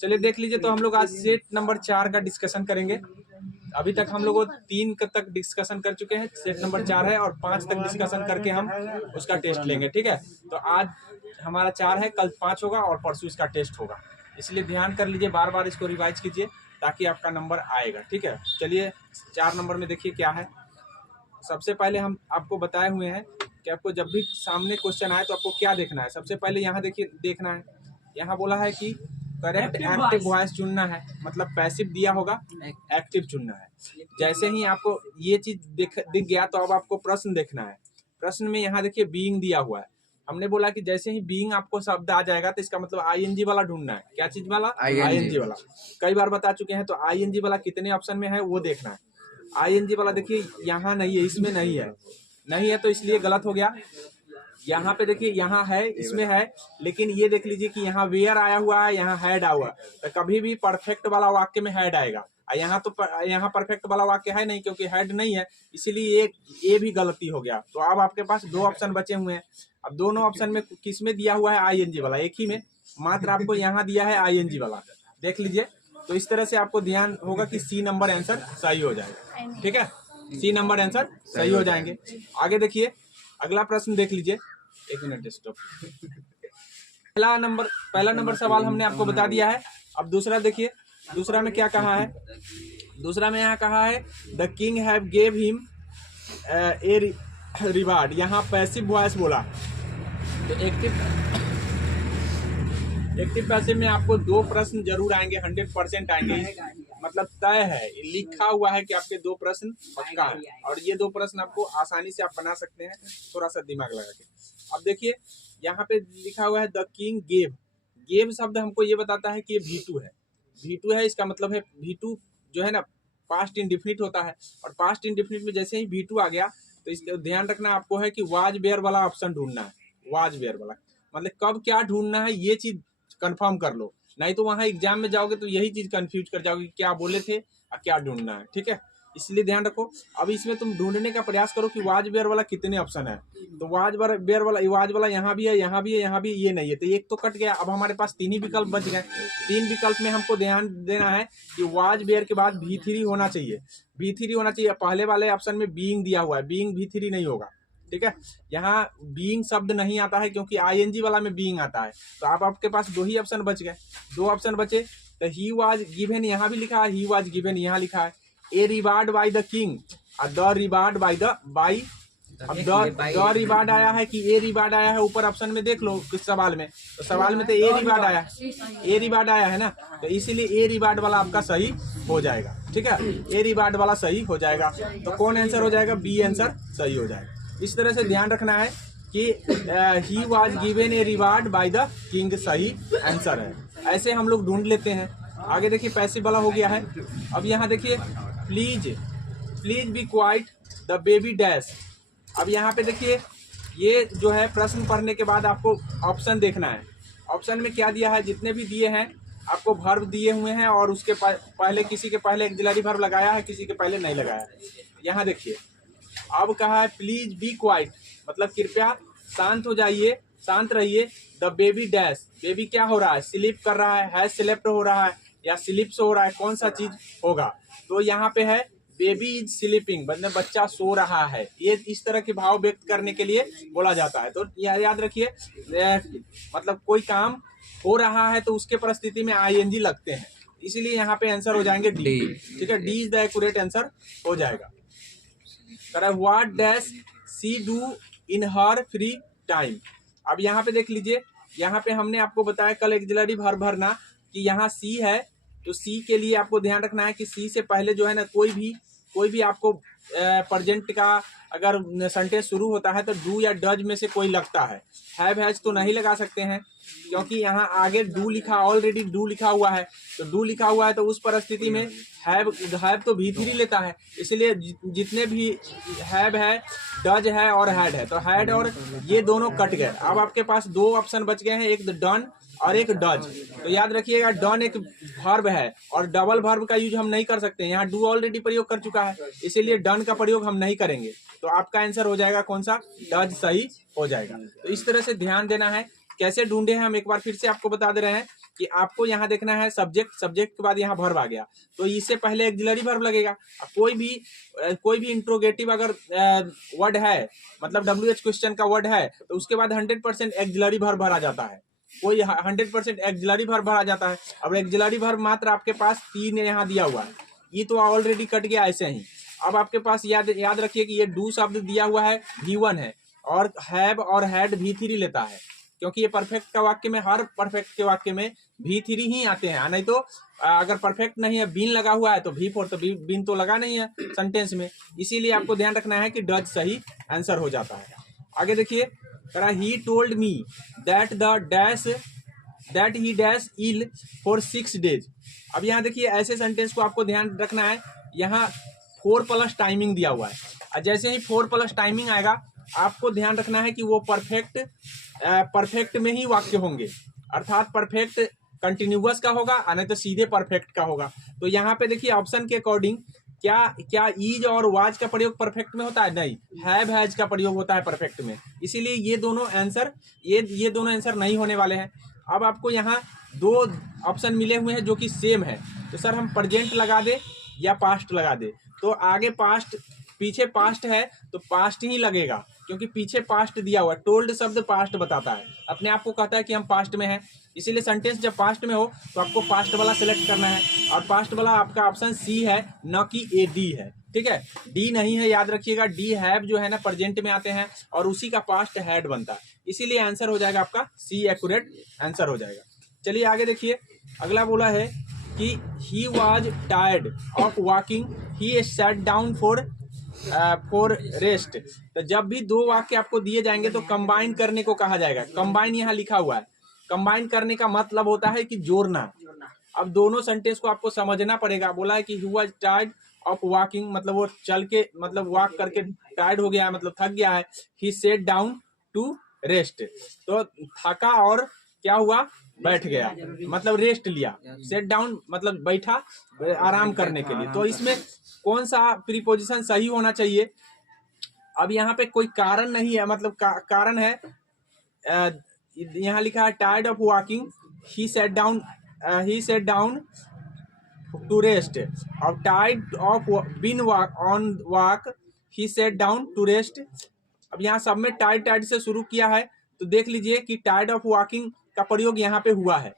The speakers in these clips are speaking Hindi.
चलिए देख लीजिए। तो हम लोग आज सेट नंबर 4 का डिस्कशन करेंगे। अभी तक हम लोग 3 तक डिस्कशन कर चुके हैं, सेट नंबर 4 है और 5 तक डिस्कशन करके हम उसका टेस्ट लेंगे। ठीक है, तो आज हमारा 4 है, कल 5 होगा और परसों इसका टेस्ट होगा। इसलिए ध्यान कर लीजिए, बार बार इसको रिवाइज कीजिए ताकि आपका नंबर आएगा। ठीक है, चलिए 4 नंबर में देखिए क्या है। सबसे पहले हम आपको बताए हुए हैं कि आपको जब भी सामने क्वेश्चन आए तो आपको क्या देखना है। सबसे पहले यहाँ देखिए, देखना है यहाँ बोला है कि करेक्ट एक्टिव वॉइस चुनना है, मतलब पैसिव दिया होगा, एक्टिव चुनना है। जैसे ही आपको ये चीज दिख गया तो अब आपको प्रश्न देखना है। प्रश्न में यहाँ देखिए बीइंग दिया हुआ है। हमने बोला कि जैसे ही बीइंग आपको शब्द आ जाएगा तो इसका मतलब आईएनजी वाला ढूंढना है। क्या चीज वाला? आईएनजी वाला। कई बार बता चुके हैं, तो आईएनजी वाला कितने ऑप्शन में है वो देखना है। आईएनजी वाला देखिए यहाँ नहीं है, इसमें नहीं है, नहीं है तो इसलिए गलत हो गया। यहाँ पे देखिए यहाँ है, इसमें है, लेकिन ये देख लीजिए कि यहाँ वेयर आया हुआ है, यहाँ हैड आया हुआ है। तो कभी भी परफेक्ट वाला वाक्य में हैड आएगा। यहाँ तो यहाँ परफेक्ट वाला वाक्य है नहीं, क्योंकि हैड नहीं है, इसीलिए ये भी गलती हो गया। तो अब आपके पास 2 ऑप्शन बचे हुए हैं। अब दोनों ऑप्शन में किस में दिया हुआ है? आईएनजी वाला। एक ही में मात्र आपको यहाँ दिया है आईएनजी वाला, देख लीजिए। तो इस तरह से आपको ध्यान होगा कि सी नंबर आंसर सही हो जाएगा। ठीक है, सी नंबर आंसर सही हो जाएंगे। आगे देखिए, अगला प्रश्न देख लीजिए। 1 मिनट स्टॉप। पहला नंबर सवाल हमने आपको बता दिया है। अब दूसरा देखिए, दूसरा में क्या कहा है? दूसरा में यहाँ कहा है the king have gave him a reward. यहाँ पैसिव वॉइस बोला, तो एक्टिव पैसिव में आपको 2 प्रश्न जरूर आएंगे, 100% आएंगे, मतलब तय है, लिखा हुआ है कि आपके 2 प्रश्न पक्का है। और ये 2 प्रश्न आपको आसानी से आप बना सकते हैं, थोड़ा सा दिमाग लगा के। अब देखिए यहाँ पे लिखा हुआ है द किंग गेव। गेव शब्द हमको ये बताता है कि ये V2 है। V2 है, इसका मतलब है V2 जो है ना पास्ट इंडेफिनिट होता है। और पास्ट इंडेफिनिट में जैसे ही V2 आ गया तो इसका ध्यान रखना आपको है कि वाज वेयर वाला ऑप्शन ढूंढना है। वाज वेयर वाला मतलब कब क्या ढूंढना है, ये चीज कंफर्म कर लो, नहीं तो वहां एग्जाम में जाओगे तो यही चीज कंफ्यूज कर जाओगे कि क्या बोले थे और क्या ढूंढना है। ठीक है, इसलिए ध्यान रखो। अब इसमें तुम ढूंढने का प्रयास करो कि वाज वेयर वाला कितने ऑप्शन है। तो वाज वेयर वाला यहाँ भी है, यहाँ भी है, यहाँ भी ये नहीं है, तो एक तो कट गया। अब हमारे पास 3 ही विकल्प बच गए। 3 विकल्प में हमको ध्यान देना है कि वाज वेयर के बाद V3 होना चाहिए। V3 होना चाहिए। पहले वाले ऑप्शन में बीइंग दिया हुआ है, बीइंग V3 नहीं होगा। ठीक है, यहाँ बीइंग शब्द नहीं आता है क्योंकि आईएनजी वाला में बीइंग आता है। तो अब आपके पास 2 ही ऑप्शन बच गए, 2 ऑप्शन बचे। तो ही वाज गिवन यहाँ भी लिखा है, ही वाज गिवन यहाँ लिखा है। A reward by the king और the reward by the reward आया है कि ए रिवार्ड आया है? ऊपर ऑप्शन में देख लो किस सवाल में, तो सवाल में तो ए रिवार्ड आया, ए रिवार्ड आया है ना, तो इसीलिए ए रिवार्ड वाला आपका सही हो जाएगा। ठीक है, ए रिवार्ड वाला सही हो जाएगा। तो कौन आंसर हो जाएगा? बी आंसर सही हो जाएगा। इस तरह से ध्यान रखना है कि he was given A reward by the king सही आंसर है। ऐसे हम लोग ढूंढ लेते हैं। आगे देखिए पैसिव वाला हो गया है। अब यहाँ देखिए please be quite the baby dash. अब यहाँ पे देखिए ये जो है प्रश्न पढ़ने के बाद आपको ऑप्शन देखना है। ऑप्शन में क्या दिया है? जितने भी दिए हैं आपको वर्ब दिए हुए हैं और उसके पहले किसी के पहले ऑक्सिलरी वर्ब लगाया है, किसी के पहले नहीं लगाया है। यहाँ देखिए अब कहा है प्लीज बी क्वाइट, मतलब कृपया शांत हो जाइए, शांत रहिए। द बेबी डैश, बेबी क्या हो रहा है? स्लीप कर रहा है स्लेप्ट हो रहा है या स्लिप्स हो रहा है, कौन सा चीज होगा? तो यहाँ पे है बेबी इज स्लीपिंग, मतलब बच्चा सो रहा है। ये इस तरह के भाव व्यक्त करने के लिए बोला जाता है। तो याद रखिए, मतलब कोई काम हो रहा है तो उसके परिस्थिति में आईएनजी लगते हैं, इसीलिए यहाँ पे आंसर हो जाएंगे डी। ठीक है, D is the accurate answer हो जाएगा। What dash she do in her free time. अब यहाँ पे देख लीजिए, यहाँ पे हमने आपको बताया कल ऑक्सिलरी वर्ब भरना कि यहाँ सी है, तो सी के लिए आपको ध्यान रखना है कि सी से पहले जो है ना कोई भी आपको प्रेजेंट का अगर सेंटेंस शुरू होता है तो डू या डज में से कोई लगता है। हैव हैज तो नहीं लगा सकते हैं क्योंकि यहाँ आगे डू लिखा, ऑलरेडी डू लिखा हुआ है। तो डू लिखा हुआ है तो उस परिस्थिति में हैव तो V3 लेता है, इसलिए जितने भी हैव है, डज है और हैड है, तो हैड और ये दोनों कट गए। अब आपके पास 2 ऑप्शन बच गए हैं, एक डन और एक डज। तो याद रखिएगा डन एक वर्ब है और डबल वर्ब का यूज हम नहीं कर सकते। यहाँ डू ऑलरेडी प्रयोग कर चुका है, इसीलिए डन का प्रयोग हम नहीं करेंगे। तो आपका आंसर हो जाएगा कौन सा? डज सही हो जाएगा। तो इस तरह से ध्यान देना है। कैसे ढूंढे हैं हम एक बार फिर से आपको बता दे रहे हैं कि आपको यहाँ देखना है सब्जेक्ट, सब्जेक्ट के बाद यहाँ वर्ब आ गया, तो इससे पहले एक्सिलरी वर्ब लगेगा। कोई भी इंट्रोगेटिव अगर वर्ड है, मतलब WH क्वेश्चन का वर्ड है, तो उसके बाद 100% एक्सिलरी वर्ब भरा जाता है। कोई 100% एक्सिलरी वर्ब भरा जाता है। अब एक्सिलरी वर्ब मात्र आपके पास 3 यहाँ दिया हुआ है, ये तो ऑलरेडी कट गया ऐसे ही। अब आपके पास याद रखिए कि ये डू शब्द दिया हुआ है V1 है, और हैव और हैड V3 लेता है, क्योंकि ये परफेक्ट का वाक्य में, हर परफेक्ट के वाक्य में V3 ही आते हैं। नहीं तो अगर परफेक्ट नहीं है, बीन लगा हुआ है तो V4, तो बीन तो लगा नहीं है सेंटेंस में, इसीलिए आपको ध्यान रखना है कि डज सही आंसर हो जाता है। आगे देखिए, करा he told me that he dash ill for 6 days। अब यहाँ देखिए, ऐसे सेंटेंस को आपको ध्यान रखना है, यहाँ 4+ टाइमिंग दिया हुआ है, और जैसे ही 4+ टाइमिंग आएगा आपको ध्यान रखना है कि वो परफेक्ट में ही वाक्य होंगे, अर्थात परफेक्ट कंटिन्यूअस का होगा, नहीं तो सीधे परफेक्ट का होगा। तो यहाँ पे देखिए ऑप्शन के अकॉर्डिंग क्या ईज और वाज का प्रयोग परफेक्ट में होता है? नहीं, हैव हैज का प्रयोग होता है परफेक्ट में, इसीलिए ये दोनों आंसर नहीं होने वाले हैं। अब आपको यहाँ 2 ऑप्शन मिले हुए हैं जो कि सेम है, तो सर हम प्रेजेंट लगा दे या पास्ट लगा दे? तो आगे पास्ट, पीछे पास्ट है तो पास्ट ही लगेगा, क्योंकि पीछे पास्ट दिया हुआ है। टोल्ड शब्द पास्ट बताता है, अपने आप को कहता है कि हम पास्ट में हैं, इसीलिए सेंटेंस जब पास्ट में हो तो आपको पास्ट वाला सिलेक्ट करना है, और पास्ट वाला आपका ऑप्शन सी है, न कि ए डी है। ठीक है, डी नहीं है, याद रखिएगा। डी हैव जो है ना प्रेजेंट में आते हैं, और उसी का पास्ट हैड बनता है, इसीलिए आंसर हो जाएगा आपका सी, एक्यूरेट आंसर हो जाएगा। चलिए आगे देखिए, अगला बोला है कि he was tired of walking, he sat down for rest. तो जब भी 2 वाक्य आपको दिए जाएंगे तो कंबाइन करने को कहा जाएगा। कंबाइन यहाँ लिखा हुआ है, कंबाइन करने का मतलब होता है कि जोड़ना। अब दोनों सेंटेंस को आपको समझना पड़ेगा। बोला है कि he was tired of walking, मतलब वो चल के, मतलब वॉक करके टायर्ड हो गया है, मतलब थक गया है। ही सेट डाउन टू रेस्ट, तो थका और क्या हुआ, बैठ गया, मतलब रेस्ट लिया। सेट डाउन मतलब बैठा आराम करने के लिए। तो इसमें कौन सा प्रीपोजिशन सही होना चाहिए? अब यहाँ पे कोई कारण नहीं है, मतलब कारण है, यहाँ लिखा है tired of walking, he set down to rest. अब tired of been on walk, he set down to rest. अब यहाँ सब में टायर्ड से शुरू किया है, तो देख लीजिए कि टायर्ड ऑफ वॉकिंग का प्रयोग यहाँ पे हुआ है,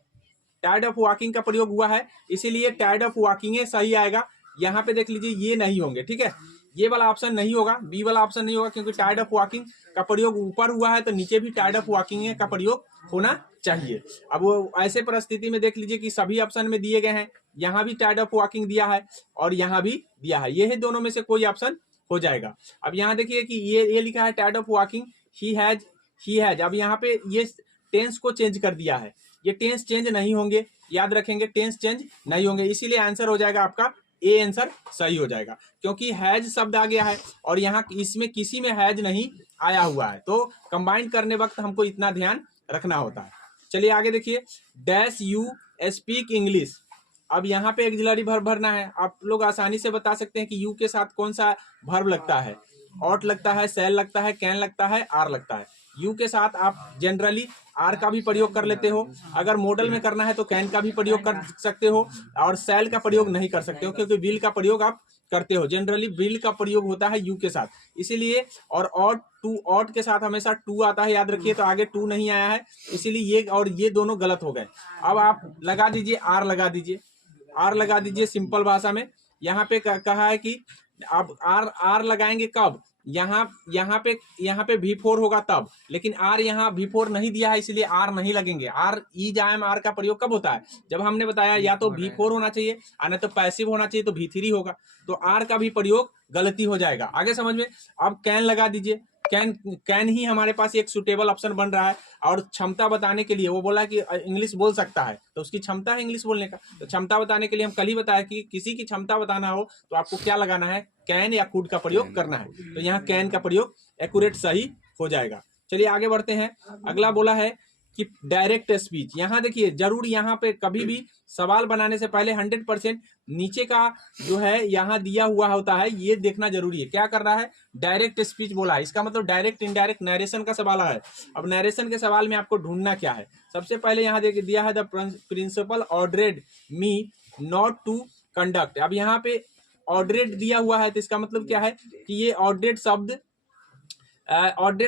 टायर्ड ऑफ वॉकिंग का प्रयोग हुआ है, इसीलिए टायर्ड ऑफ वॉकिंग सही आएगा। यहाँ पे देख लीजिए ये नहीं होंगे, ठीक है, ये वाला ऑप्शन नहीं होगा, बी वाला ऑप्शन नहीं होगा, क्योंकि टायर्ड ऑफ वॉकिंग का प्रयोग ऊपर हुआ है, तो नीचे भी टायर्ड ऑफ वॉकिंग का प्रयोग होना चाहिए। अब वो ऐसे परिस्थिति में देख लीजिए कि सभी ऑप्शन में दिए गए हैं, यहाँ भी टायर्ड ऑफ वॉकिंग दिया है और यहाँ भी दिया है, ये दोनों में से कोई ऑप्शन हो जाएगा। अब यहाँ देखिए कि ये लिखा है tired of walking, he has. अब यहाँ पे ये टेंस को चेंज कर दिया है, ये टेंस चेंज नहीं होंगे, याद रखेंगे, टेंस चेंज नहीं होंगे, इसीलिए आंसर हो जाएगा आपका ए, आंसर सही हो जाएगा, क्योंकि हैज शब्द आ गया है और यहाँ इसमें किसी में हैज नहीं आया हुआ है, तो कंबाइन करने वक्त हमको इतना ध्यान रखना होता है। चलिए आगे देखिए, डैश यू स्पीक इंग्लिश। अब यहाँ पे एक्सिलरी वर्ब भरना है। आप लोग आसानी से बता सकते हैं कि यू के साथ कौन सा वर्ब लगता है, ऑट लगता है, सेल लगता है, कैन लगता है, आर लगता है। यू के साथ आप जनरली आर का भी प्रयोग कर लेते हो, अगर मॉडल में करना है तो कैन का भी प्रयोग कर सकते हो, और सेल का प्रयोग नहीं कर सकते हो, क्योंकि विल का प्रयोग आप करते हो। जनरली विल का प्रयोग होता है यू के साथ, इसीलिए, और ऑट के साथ हमेशा टू आता है, याद रखिए, तो आगे टू नहीं आया है, इसीलिए ये और ये दोनों गलत हो गए। अब आप लगा दीजिए, आर लगा दीजिए, आर लगा दीजिए सिंपल भाषा में। यहाँ पे कहा है कि आप आर लगाएंगे कब, यहाँ पे V4 होगा तब, लेकिन आर यहाँ V4 नहीं दिया है, इसलिए आर नहीं लगेंगे। आर ई जायम आर का प्रयोग कब होता है, जब हमने बताया या तो V4 होना चाहिए, नहीं तो पैसिव होना चाहिए, तो V3 होगा, तो आर का भी प्रयोग गलती हो जाएगा। आगे समझ में। अब कैन लगा दीजिए, कैन ही हमारे पास एक सुटेबल ऑप्शन बन रहा है, और क्षमता बताने के लिए वो बोला कि इंग्लिश बोल सकता है, तो उसकी क्षमता है इंग्लिश बोलने का, तो क्षमता बताने के लिए हम कल ही बताया कि किसी की क्षमता बताना हो तो आपको क्या लगाना है, कैन या कुड का प्रयोग करना है, तो यहाँ कैन का प्रयोग एक्यूरेट सही हो जाएगा। चलिए आगे बढ़ते हैं। अगला बोला है कि डायरेक्ट स्पीच। यहाँ देखिए जरूर यहाँ पे कभी भी सवाल बनाने से पहले 100% नीचे का जो है यहाँ दिया हुआ होता है, ये देखना जरूरी है। क्या कर रहा है, डायरेक्ट स्पीच बोला है, इसका मतलब डायरेक्ट इनडायरेक्ट नरेशन का सवाल है। अब नरेशन के सवाल में आपको ढूंढना क्या है, सबसे पहले यहाँ दिया है the principal ordered me not to conduct. अब यहाँ पे ऑर्डरेड दिया हुआ है, तो इसका मतलब क्या है कि ये ऑर्डरेड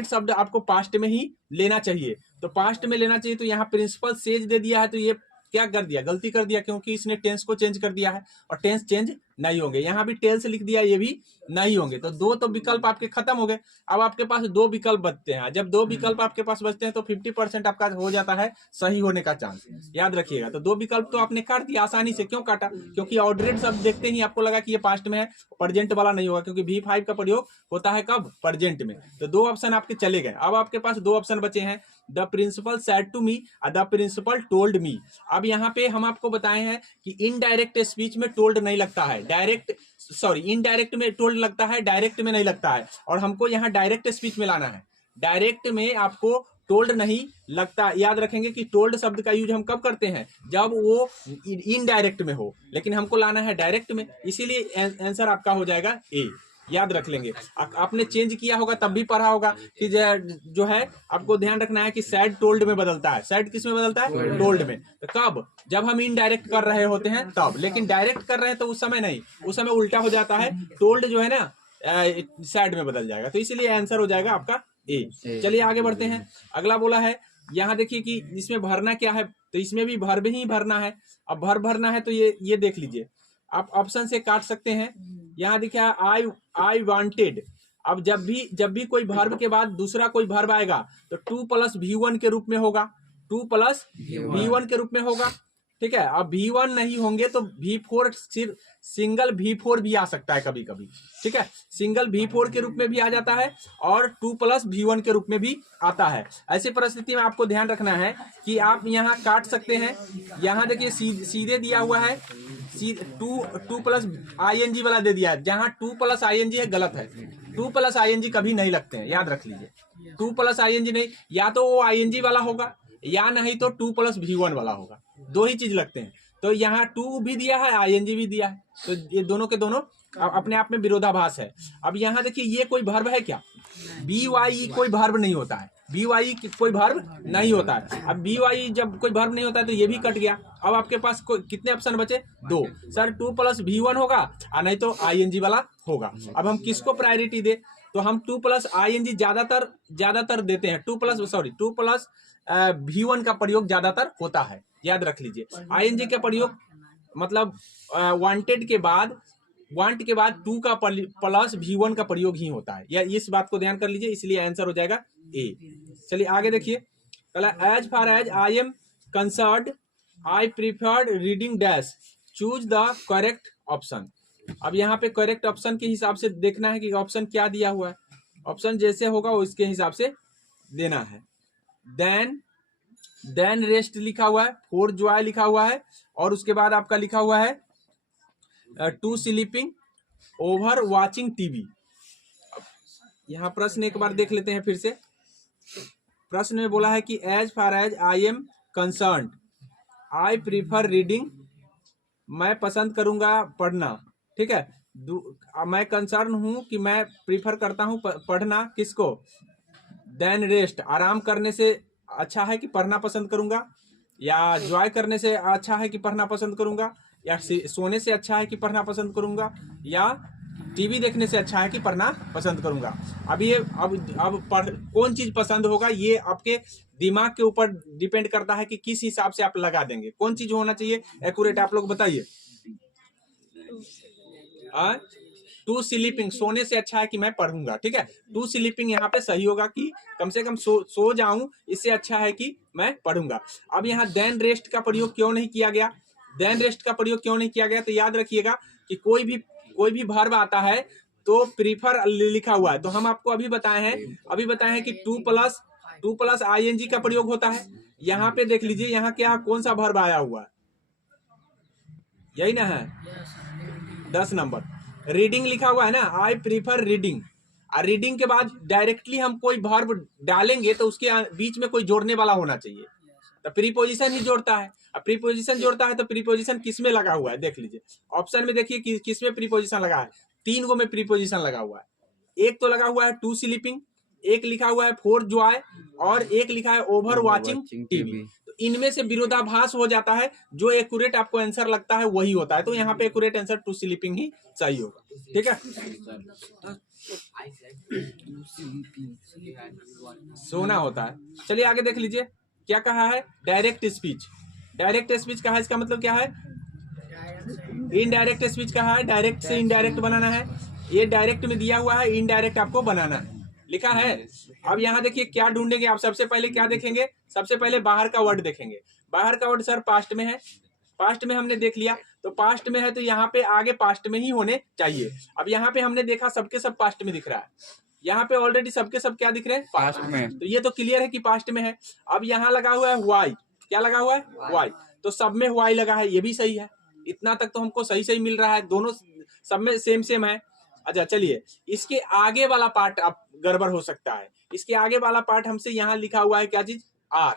शब्द आपको पास्ट में ही लेना चाहिए। तो पास्ट में लेना चाहिए, तो यहाँ प्रिंसिपल सेज दे दिया है, तो ये क्या कर दिया, गलती कर दिया, क्योंकि इसने टेंस को चेंज कर दिया है और टेंस चेंज नहीं होंगे। यहाँ भी टेल्स लिख दिया, ये भी नहीं होंगे। तो दो तो विकल्प आपके खत्म हो गए। अब आपके पास दो विकल्प बचते हैं। जब दो विकल्प आपके पास बचते हैं तो 50% आपका हो जाता है सही होने का चांस, याद रखिएगा। तो दो विकल्प तो आपने काट दिया आसानी से। क्यों काटा, क्योंकि ऑर्डरेड शब्द देखते ही आपको लगा कि ये पास्ट में है, प्रेजेंट वाला नहीं होगा, क्योंकि V5 का प्रयोग होता है कब, प्रेजेंट में। तो दो ऑप्शन आपके चले गए। अब आपके पास दो ऑप्शन बचे हैं, the principal said to me और द प्रिंसिपल टोल्ड मी। अब यहाँ पे हम आपको बताए हैं कि इनडायरेक्ट स्पीच में टोल्ड नहीं लगता है, इनडायरेक्ट में टोल्ड लगता है, डायरेक्ट में नहीं लगता है। और हमको यहाँ डायरेक्ट स्पीच में लाना है, डायरेक्ट में आपको टोल्ड नहीं लगता। याद रखेंगे कि टोल्ड शब्द का यूज हम कब करते हैं, जब वो इनडायरेक्ट में हो, लेकिन हमको लाना है डायरेक्ट में, इसीलिए आंसर आपका हो जाएगा ए। याद रख लेंगे। आपने चेंज किया होगा तब भी पढ़ा होगा कि जो है आपको ध्यान रखना है कि सैड टोल्ड में बदलता है। सैड किस में बदलता है, टोल्ड में। तो कब, जब हम इनडायरेक्ट कर रहे होते हैं तब, लेकिन डायरेक्ट कर रहे हैं तो उस समय नहीं, उस समय उल्टा हो जाता है, टोल्ड जो है ना सैड में बदल जाएगा। तो इसलिए आंसर हो जाएगा आपका ए। चलिए आगे बढ़ते हैं। अगला बोला है, यहाँ देखिए कि इसमें भरना क्या है, तो इसमें भी वर्ब ही भरना है। अब वर्ब भरना है तो ये देख लीजिए, आप ऑप्शन से काट सकते हैं। यहाँ दिखा आई वांटेड। अब जब भी कोई वर्ब के बाद दूसरा कोई वर्ब आएगा तो 2+V1 के रूप में होगा, 2+V1 के रूप में होगा, ठीक है। अब V1 नहीं होंगे तो V4, सिर्फ सिंगल V4 भी आ सकता है कभी कभी, ठीक है। सिंगल V4 के रूप में भी आ जाता है और 2+V1 के रूप में भी आता है। ऐसी परिस्थिति में आपको ध्यान रखना है कि आप यहाँ काट सकते हैं। यहाँ देखिए सीधे दिया हुआ है 2+ING वाला दे दिया है, जहाँ 2+ING है गलत है। 2+ING कभी नहीं लगते हैं, याद रख लीजिए। 2+ING नहीं, या तो वो ING वाला होगा या नहीं तो 2+V1 वाला होगा, दो ही चीज लगते हैं। तो यहाँ 2 भी दिया है, ING भी दिया है, तो ये दोनों के दोनों अपने आप में विरोधाभास है। अब यहाँ देखिए ये कोई वर्ब है क्या, BYE कोई वर्ब नहीं होता है, BYE कोई वर्ब नहीं होता है। अब BYE जब कोई वर्ब नहीं होता है तो ये भी कट गया। अब आपके पास कितने ऑप्शन बचे, दो। सर 2+V1 होगा और नहीं तो ING वाला होगा। अब हम किसको प्रायोरिटी दे, तो हम 2+ING ज्यादातर देते हैं। 2+V1 का प्रयोग ज्यादातर होता है, याद रख लीजिए। ING का प्रयोग मतलब वांटेड के बाद 2 का +V1 का प्रयोग ही होता है, या इस बात को ध्यान कर लीजिए, इसलिए आंसर हो जाएगा ए। चलिए आगे देखिए, as far as I am concerned I preferred reading dash, choose the correct option. अब यहाँ पे करेक्ट ऑप्शन के हिसाब से देखना है कि ऑप्शन क्या दिया हुआ है, ऑप्शन जैसे होगा वो इसके हिसाब से देना है। देन रेस्ट लिखा हुआ है, फॉर जॉय लिखा हुआ है, और उसके बाद आपका लिखा हुआ है to sleeping over watching TV. यहाँ प्रश्न एक बार देख लेते हैं फिर से। प्रश्न में बोला है कि as far as I am concerned I prefer reading, मैं पसंद करूंगा पढ़ना, ठीक है। मैं कंसर्न हूं कि मैं प्रीफर करता हूं पढ़ना, किसको, देन रेस्ट, आराम करने से अच्छा है कि पढ़ना पसंद करूंगा, या जॉय करने से अच्छा है कि पढ़ना पसंद करूंगा, या सोने से अच्छा है कि पढ़ना पसंद करूंगा, या टीवी देखने से अच्छा है कि पढ़ना पसंद करूंगा। अब कौन चीज पसंद होगा, ये आपके दिमाग के ऊपर डिपेंड करता है कि किस हिसाब से आप लगा देंगे। कौन चीज होना चाहिए एक्यूरेट, आप लोग बताइए। टू स्लीपिंग, सोने से अच्छा है कि मैं पढ़ूंगा, ठीक है। टू स्लीपिंग यहाँ पे सही होगा कि कम से कम सो जाऊं, इससे अच्छा है कि मैं पढ़ूंगा। अब यहाँ देन रेस्ट का प्रयोग क्यों नहीं किया गया, देन रेस्ट का प्रयोग क्यों नहीं किया गया, तो याद रखिएगा कि कोई भी वर्ब आता है तो प्रीफर लिखा हुआ है, तो हम आपको अभी बताए हैं कि 2+ING का प्रयोग होता है। यहाँ पे देख लीजिए, यहाँ क्या कौन सा वर्ब आया हुआ है, यही ना है 10 नंबर। रीडिंग लिखा हुआ है ना, आई प्रीफर रीडिंग, रीडिंग के बाद डायरेक्टली हम कोई वर्ब डालेंगे तो उसके बीच में कोई जोड़ने वाला होना चाहिए, तो प्रीपोजिशन ही जोड़ता है। अब प्रीपोजिशन जोड़ता है तो प्रीपोजिशन किस में लगा हुआ है देख लीजिए, ऑप्शन में देखिए किस में प्रीपोजिशन लगा है। 3 गो में प्रीपोजिशन लगा हुआ है। एक तो लगा हुआ है टू स्लीपिंग, एक लिखा हुआ है फॉर जॉय, और एक लिखा है ओवर वाचिंग टीवी। तो इनमें से विरोधाभास हो जाता है, जो एक्यूरेट आपको आंसर लगता है वही होता है। तो यहाँ पे एक्यूरेट आंसर टू स्लीपिंग ही सही होगा। ठीक है, सोना होता है। चलिए आगे देख लीजिए क्या कहा है, डायरेक्ट स्पीच। डायरेक्ट स्पीच कहा है, इसका मतलब क्या है, इनडायरेक्ट स्पीच कहा है, डायरेक्ट से इनडायरेक्ट बनाना है। ये डायरेक्ट में दिया हुआ है, इनडायरेक्ट आपको बनाना है, लिखा है। अब यहाँ देखिए क्या ढूंढेंगे आप, सबसे पहले क्या देखेंगे, सबसे पहले बाहर का वर्ड देखेंगे। बाहर का वर्ड सर पास्ट में है, पास्ट में हमने देख लिया, तो पास्ट में है तो यहाँ पे आगे पास्ट में ही होने चाहिए। अब यहाँ पे हमने देखा सबके सब पास्ट में दिख रहा है, यहाँ पे ऑलरेडी सबके सब क्या दिख रहे हैं, पास्ट में, तो ये तो क्लियर है कि पास्ट में है। अब यहाँ लगा हुआ है वाई, क्या लगा हुआ है, वाई, तो सब में वाई लगा है, ये भी सही है। इतना तक तो हमको सही सही मिल रहा है, दोनों सब में सेम सेम है। अच्छा चलिए, इसके आगे वाला पार्ट आप गड़बड़ हो सकता है। इसके आगे वाला पार्ट हमसे यहाँ लिखा हुआ है क्या चीज, आर।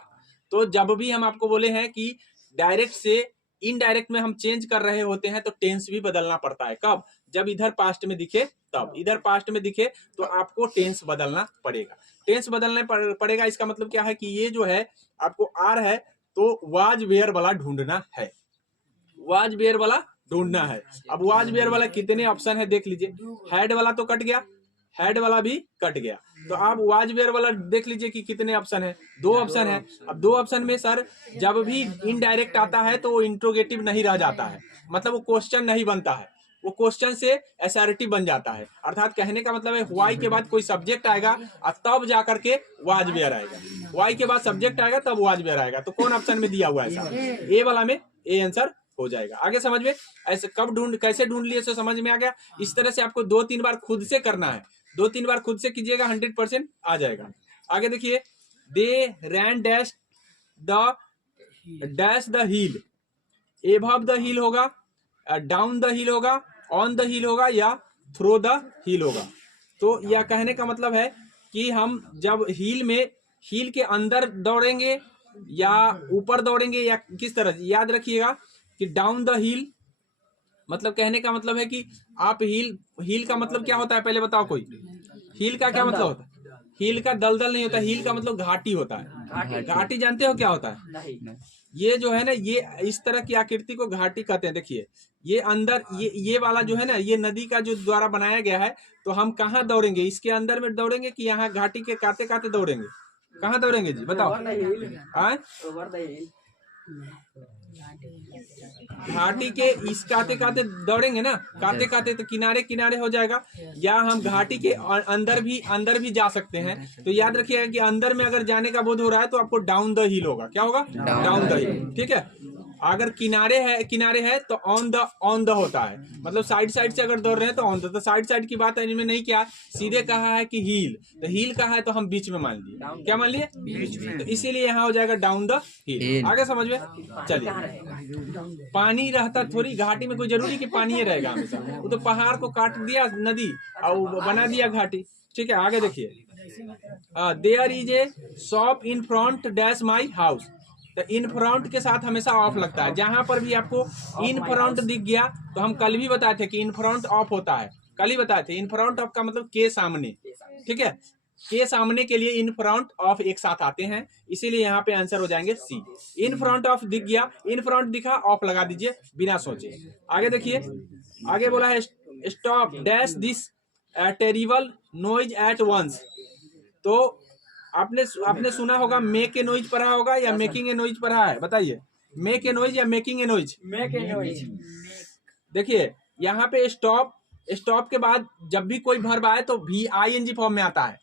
तो जब भी हम आपको बोले हैं कि डायरेक्ट से इनडायरेक्ट में हम चेंज कर रहे होते हैं तो टेंस भी बदलना पड़ता है। कब, जब इधर पास्ट में दिखे तब, इधर पास्ट में दिखे तो आपको टेंस बदलना पड़ेगा। टेंस बदलना पड़ेगा, इसका मतलब क्या है कि ये जो है आपको आर है तो वाज वेयर वाला ढूंढना है, वाज वेयर वाला ढूंढना है। अब वाज वेयर वाला कितने ऑप्शन है देख लीजिए, हेड वाला तो कट गया, हेड वाला भी कट गया, तो आप वाज वेयर वाला देख लीजिए कि कितने ऑप्शन है, 2 ऑप्शन है। अब 2 ऑप्शन में सर जब भी इनडायरेक्ट आता है तो वो इंट्रोगेटिव नहीं रह जाता है, मतलब वो क्वेश्चन नहीं बनता है, वो क्वेश्चन से एसआरटी बन जाता है। अर्थात कहने का मतलब है वाई के बाद कोई सब्जेक्ट आएगा और तब जाकर के वाज वेयर आएगा, वाई के बाद सब्जेक्ट आएगा तब वाज वेयर आएगा। तो कौन ऑप्शन में दिया हुआ है सर, ए वाला में ए आंसर हो जाएगा। आगे समझ में, ऐसे कब कैसे ढूंढ लिए सो समझ में आ गया। इस तरह से आपको 2-3 बार खुद से करना है, 2-3 बार खुद से कीजिएगा, 100% आ जाएगा। आगे देखिए, they ran dash the hill, above the hill होगा, डाउन द हिल होगा, ऑन द हिल होगा, या थ्रो द हिल होगा। तो यह कहने का मतलब है कि हम जब हील के अंदर दौड़ेंगे या ऊपर दौड़ेंगे या किस तरह, याद रखिएगा कि डाउन द हिल मतलब कहने का मतलब है कि आप हील का मतलब क्या होता है पहले बताओ कोई, हील का क्या मतलब होता है, हील का दलदल नहीं होता, हील का मतलब घाटी होता है। घाटी जानते हो क्या होता है, ये जो है ना, ये इस तरह की आकृति को घाटी कहते हैं। देखिए ये अंदर ये वाला जो है ना, ये नदी का जो द्वारा बनाया गया है, तो हम कहाँ दौड़ेंगे, इसके अंदर में दौड़ेंगे कि यहाँ घाटी के काते काते दौड़ेंगे, कहाँ दौड़ेंगे जी बताओ, घाटी के इस काते काते दौड़ेंगे ना, काते काते तो किनारे किनारे हो जाएगा, या हम घाटी के अंदर भी जा सकते हैं। तो याद रखिएगा कि अंदर में अगर जाने का बोध हो रहा है तो आपको डाउन द हिल होगा, क्या होगा, डाउन द हिल। ठीक है, अगर किनारे है तो ऑन द होता है, मतलब साइड से अगर दौड़ रहे हैं तो ऑन द। तो साइड की बात है, इनमें नहीं किया, सीधे कहा है कि हील, तो हील कहा है तो हम बीच में मान लिए, क्या मान लिए, बीच में, तो इसीलिए यहाँ हो जाएगा डाउन द हिल। आगे समझ में, चलिए। पानी रहता थोड़ी घाटी में, कोई जरूरी कि पानी रहेगा हमेशा, वो तो पहाड़ को काट दिया नदी और बना दिया घाटी। ठीक है, आगे देखिए, there is a shop in front dash my house. तो इन फ्रंट के साथ हमेशा ऑफ लगता है, जहां पर भी आपको इन फ्रंट दिख गया, तो हम कल भी बताए थे कि इन फ्रंट ऑफ होता है, कल ही बताए थे। इन फ्रंट ऑफ का मतलब के सामने, ठीक है, के सामने के लिए इन फ्रंट ऑफ एक साथ आते हैं, इसीलिए यहाँ पे आंसर हो जाएंगे सी। इन फ्रंट ऑफ दिख गया, इन फ्रंट दिखा, ऑफ लगा दीजिए बिना सोचे। आगे देखिए, आगे बोला है stop dash this terrible noise at once. तो आपने सुना होगा मेक ए नॉइज पढ़ा होगा या मेकिंग ए नॉइज पढ़ा है, बताइए, मेक ए नॉइज या making a noise, make a noise. देखिए यहाँ पे स्टॉप के बाद जब भी कोई वर्ब आए तो भी आईएनजी फॉर्म में आता है,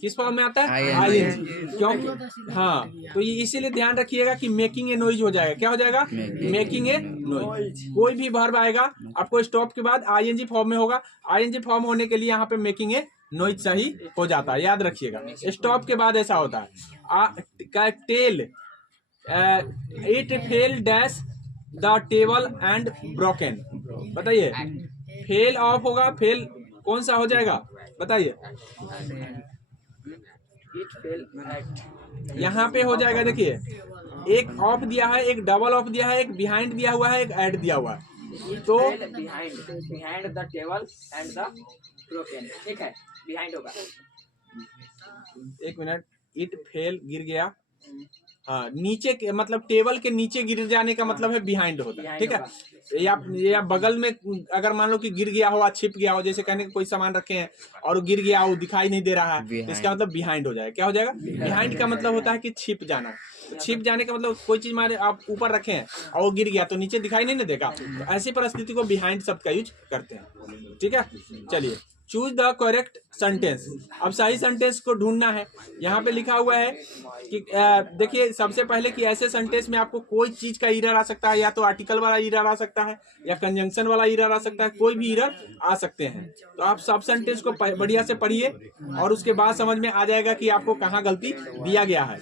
किस फॉर्म में आता है, आईएनजी, क्योंकि हाँ, तो ये इसीलिए ध्यान रखिएगा कि मेकिंग ए नॉइज हो जाएगा, क्या हो जाएगा, मेकिंग ए नॉइज। कोई भी वर्ब आएगा आपको स्टॉप के बाद आईएनजी फॉर्म में होगा, आईएनजी फॉर्म होने के लिए यहाँ पे मेकिंग ए नॉइज सही हो जाता है, याद रखिएगा। स्टॉप के बाद ऐसा होता है, tell it fell dash the table and broken. बताइए, फेल ऑफ होगा, फेल कौन सा हो जाएगा बताइए, It fell at यहाँ पे हो जाएगा, देखिए एक ऑफ दिया है, एक डबल ऑफ दिया है, एक बिहाइंड दिया हुआ है, एक ऐड दिया हुआ है। it तो fell behind the table and the broken, ठीक है, behind होगा। एक मिनट, इट फेल गिर गया, हाँ नीचे के मतलब टेबल के नीचे गिर जाने का मतलब है बिहाइंड होता है, ठीक है। या बगल में अगर मान लो कि गिर गया हो, छिप गया हो, जैसे कहने कोई सामान रखे हैं और गिर गया हो, दिखाई नहीं दे रहा है, तो इसका मतलब बिहाइंड हो जाएगा। क्या हो जाएगा? बिहाइंड का मतलब होता है कि छिप जाना। तो छिप जाने का मतलब कोई चीज मारे आप ऊपर रखे हैं और वो गिर गया तो नीचे दिखाई नहीं ना देगा, तो ऐसी परिस्थिति को बिहाइंड शब्द का यूज करते हैं, ठीक है। चलिए, चूज द करेक्ट सेंटेंस। अब सही सेंटेंस को ढूंढना है। यहाँ पे लिखा हुआ है कि देखिए सबसे पहले कि ऐसे सेंटेंस में आपको कोई चीज का एरर आ सकता है, या तो आर्टिकल वाला एरर आ सकता है या कंजंक्शन वाला एरर आ सकता है, कोई भी एरर आ सकते हैं। तो आप सब सेंटेंस को बढ़िया से पढ़िए और उसके बाद समझ में आ जाएगा कि आपको कहाँ गलती दिया गया है।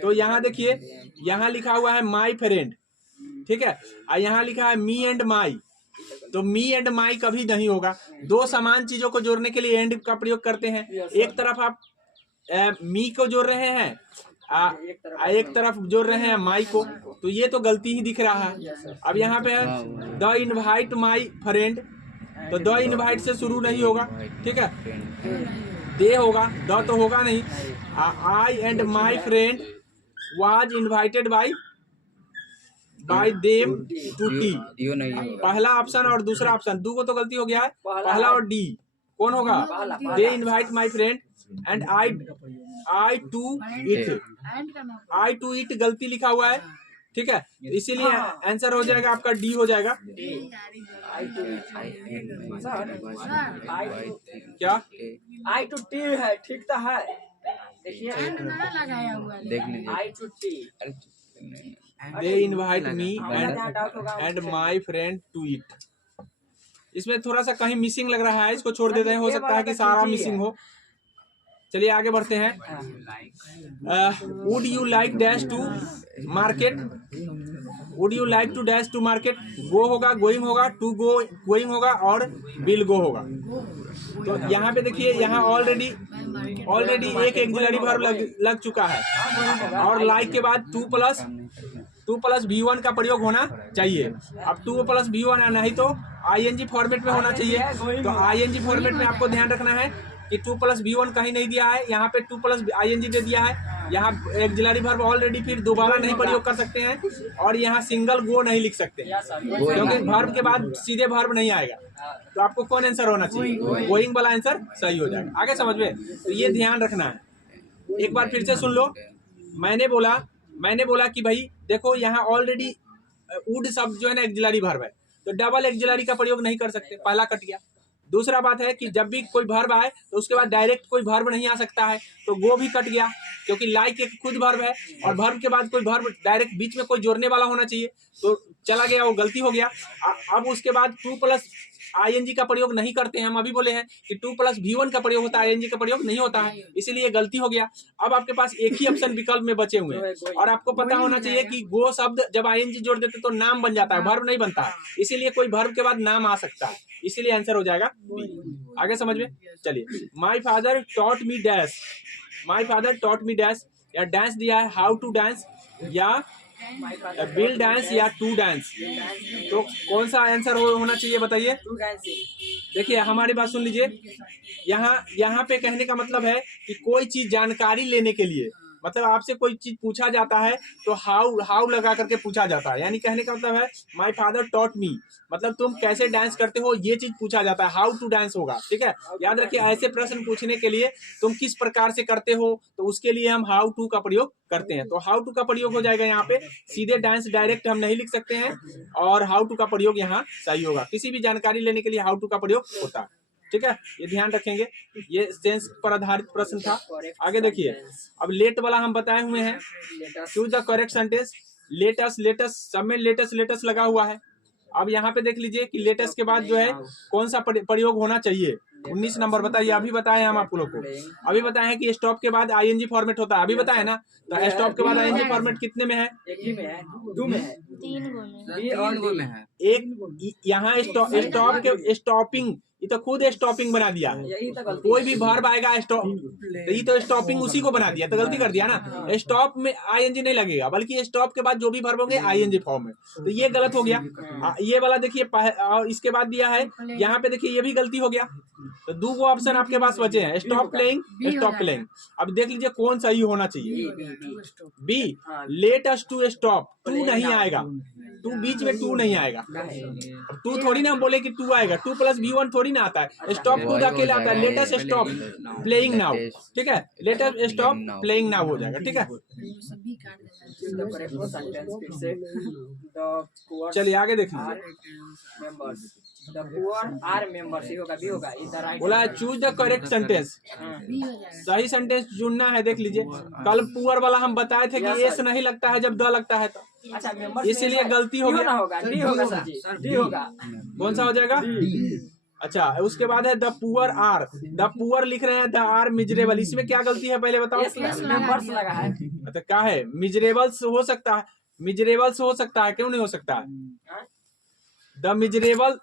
तो यहाँ देखिए, यहाँ लिखा हुआ है माई फ्रेंड, ठीक है, और यहाँ लिखा है मी एंड माई। तो मी एंड माई कभी नहीं होगा। दो समान चीजों को जोड़ने के लिए एंड का प्रयोग करते हैं। एक तरफ आप मी को जोड़ रहे हैं, एक तरफ जोड़ रहे हैं माई को, तो ये तो गलती ही दिख रहा है। अब यहाँ पे है द इनवाइट माई फ्रेंड, तो द इनवाइट से शुरू नहीं होगा, ठीक है, दे होगा, द तो होगा नहीं। I and my friend was invited by them to tea. पहला ऑप्शन और दूसरा ऑप्शन, दो को तो गलती हो गया है, पहला और डी कौन होगा? They invite my friend and I to it गलती लिखा हुआ है, ठीक है, इसीलिए आंसर हो जाएगा आपका डी हो जाएगा। क्या आई टू टी है, ठीक तो है, देखिए देख लीजिए। I to tea they invite me and my friend to it. इसमें थोड़ा सा कहीं मिसिंग लग रहा है, इसको छोड़ देते हैं, हो सकता है कि सारा मिसिंग हो। चलिए आगे बढ़ते हैं। Would you like dash to market, would you like to dash to market, go होगा, गोइंग होगा, टू गोइंग होगा और विल गो होगा। तो यहाँ पे देखिए, यहाँ ऑलरेडी एक एक्सिलरी वर्ब लग चुका है और लाइक के बाद टू प्लस V1 का प्रयोग होना चाहिए। अब 2 प्लस V1 आना ही तो ING फॉर्मेट में होना चाहिए। तो ING फॉर्मेट में आपको ध्यान रखना है कि 2 प्लस V1 कहीं नहीं दिया है, यहाँ पे 2 प्लस ING दे दिया है। यहाँ एक्सिलरी वर्ब ऑलरेडी फिर दोबारा नहीं प्रयोग कर सकते हैं और यहाँ सिंगल गो नहीं लिख सकते हैं, क्योंकि वर्ब के बाद सीधे वर्ब नहीं आएगा। तो आपको कौन आंसर होना चाहिए? गोइंग वाला आंसर सही हो जाएगा। आगे समझ में, तो ये ध्यान रखना है। एक बार फिर से सुन लो, मैंने बोला कि भाई देखो यहाँ ऑलरेडी वुड शब्द जो है ना एक्सिलरी वर्ब है, तो डबल एक्सिलरी का प्रयोग नहीं कर सकते, पहला कट गया। दूसरा बात है कि जब भी कोई वर्ब आए तो उसके बाद डायरेक्ट कोई वर्ब नहीं आ सकता है, तो गो भी कट गया, क्योंकि लाइक एक खुद वर्ब है और वर्ब के बाद कोई वर्ब डायरेक्ट बीच में कोई जोड़ने वाला होना चाहिए, तो चला गया, वो गलती हो गया। अब उसके बाद 2 प्लस ING का प्रयोग नहीं करते हैं। हम अभी बोले हैं कि 2 प्लस V1 का प्रयोग होता है, ING का प्रयोग नहीं होता है, इसीलिए गलती हो गया। अब आपके पास एक ही ऑप्शन विकल्प में बचे हुए हैं और आपको पता होना चाहिए कि गो शब्द जब ING जोड़ देते तो नाम बन जाता है, वर्ब नहीं बनता है, इसीलिए कोई वर्ब के बाद नाम आ सकता है, इसीलिए आंसर हो जाएगा बी। आगे समझ में, चलिए। My father taught me dash, my father taught me dash, या डांस दिया है हाउ टू डांस, या बिल डांस या टू डांस, तो कौन सा आंसर होना चाहिए बताइए? देखिए हमारी बात सुन लीजिए, यहाँ पे कहने का मतलब है कि कोई चीज जानकारी लेने के लिए, मतलब आपसे कोई चीज पूछा जाता है तो हाउ लगा करके पूछा जाता है, यानी कहने का मतलब है माय फादर टॉट मी, मतलब तुम कैसे डांस करते हो ये चीज पूछा जाता है, हाउ टू डांस होगा, ठीक है। याद रखिए, ऐसे प्रश्न पूछने के लिए तुम किस प्रकार से करते हो, तो उसके लिए हम हाउ टू का प्रयोग करते हैं। तो हाउ टू का प्रयोग हो जाएगा यहाँ पे, सीधे डांस डायरेक्ट हम नहीं लिख सकते हैं और हाउ टू का प्रयोग यहाँ सही होगा। किसी भी जानकारी लेने के लिए हाउ टू का प्रयोग होता है, ठीक है, ये ध्यान रखेंगे। ये सेंस पर आधारित प्रश्न था। आगे देखिए, अब लेट वाला हम बताए हुए हैं, choose the correct sentence. Let's सब में लेटस लगा हुआ है। अब यहाँ पे देख लीजिए कि लेटस के बाद जो है कौन सा प्रयोग होना चाहिए। 19 नंबर बताइए। अभी बताए हम आप लोग को, अभी बताए हैं कि स्टॉप के बाद ING फॉर्मेट होता है, अभी बताए ना। तो स्टॉप के बाद ING फॉर्मेट कितने में है? एक ही में है, 2 में है, 3 गो में है। एक यहाँ स्टॉप के स्टॉपिंग, ये तो खुद स्टॉपिंग बना दिया है। यही तो गलती कोई भी वर्ब आएगा स्टॉप, तो ये तो स्टॉपिंग उसी को बना दिया, तो गलती कर दिया ना। स्टॉप में आईएनजी नहीं लगेगा, बल्कि स्टॉप के बाद जो भी वर्ब होंगे आईएनजी फॉर्म में, तो ये गलत हो गया। ये वाला देखिए, और इसके बाद दिया है यहाँ पे, देखिए ये भी गलती हो गया। तो दो वो ऑप्शन आपके पास बचे हैं, स्टॉप प्लेइंग, स्टॉप प्लेइंग। अब देख लीजिए कौन सही होना चाहिए। B, let us to stop, to नहीं आएगा, टू बीच में टू नहीं आएगा। टू थोड़ी ना हम बोले कि टू आएगा, 2 + B1 थोड़ी ना आता है। स्टॉप खुद अकेले आता है। Let us stop playing now, ठीक है, let us stop playing now हो जाएगा, ठीक है। सभी काट देता The correct sentence fixed the poor चलिए आगे देखिए। are members. The poor are members. ये होगा, भी होगा, is the right बोला answer. Choose the correct sentence, भी हो जाएगा। सही सेंटेंस चुनना है। देख लीजिए, कल पुअर वाला हम बताए थे कि एस नहीं लगता है जब द लगता है तो, अच्छा, members इसीलिए में गलती हो D गया। होगा, D होगा सर जी, D होगा। कौन सा हो जाएगा? अच्छा, उसके बाद है the poor are, the poor लिख रहे हैं, द आर मिजरेबल, इसमें क्या गलती है पहले बताओ। members लगा है। अच्छा, क्या है? मिजरेबल्स हो सकता है, मिजरेबल्स हो सकता है, क्यों नहीं हो सकता है? द मिजरेबल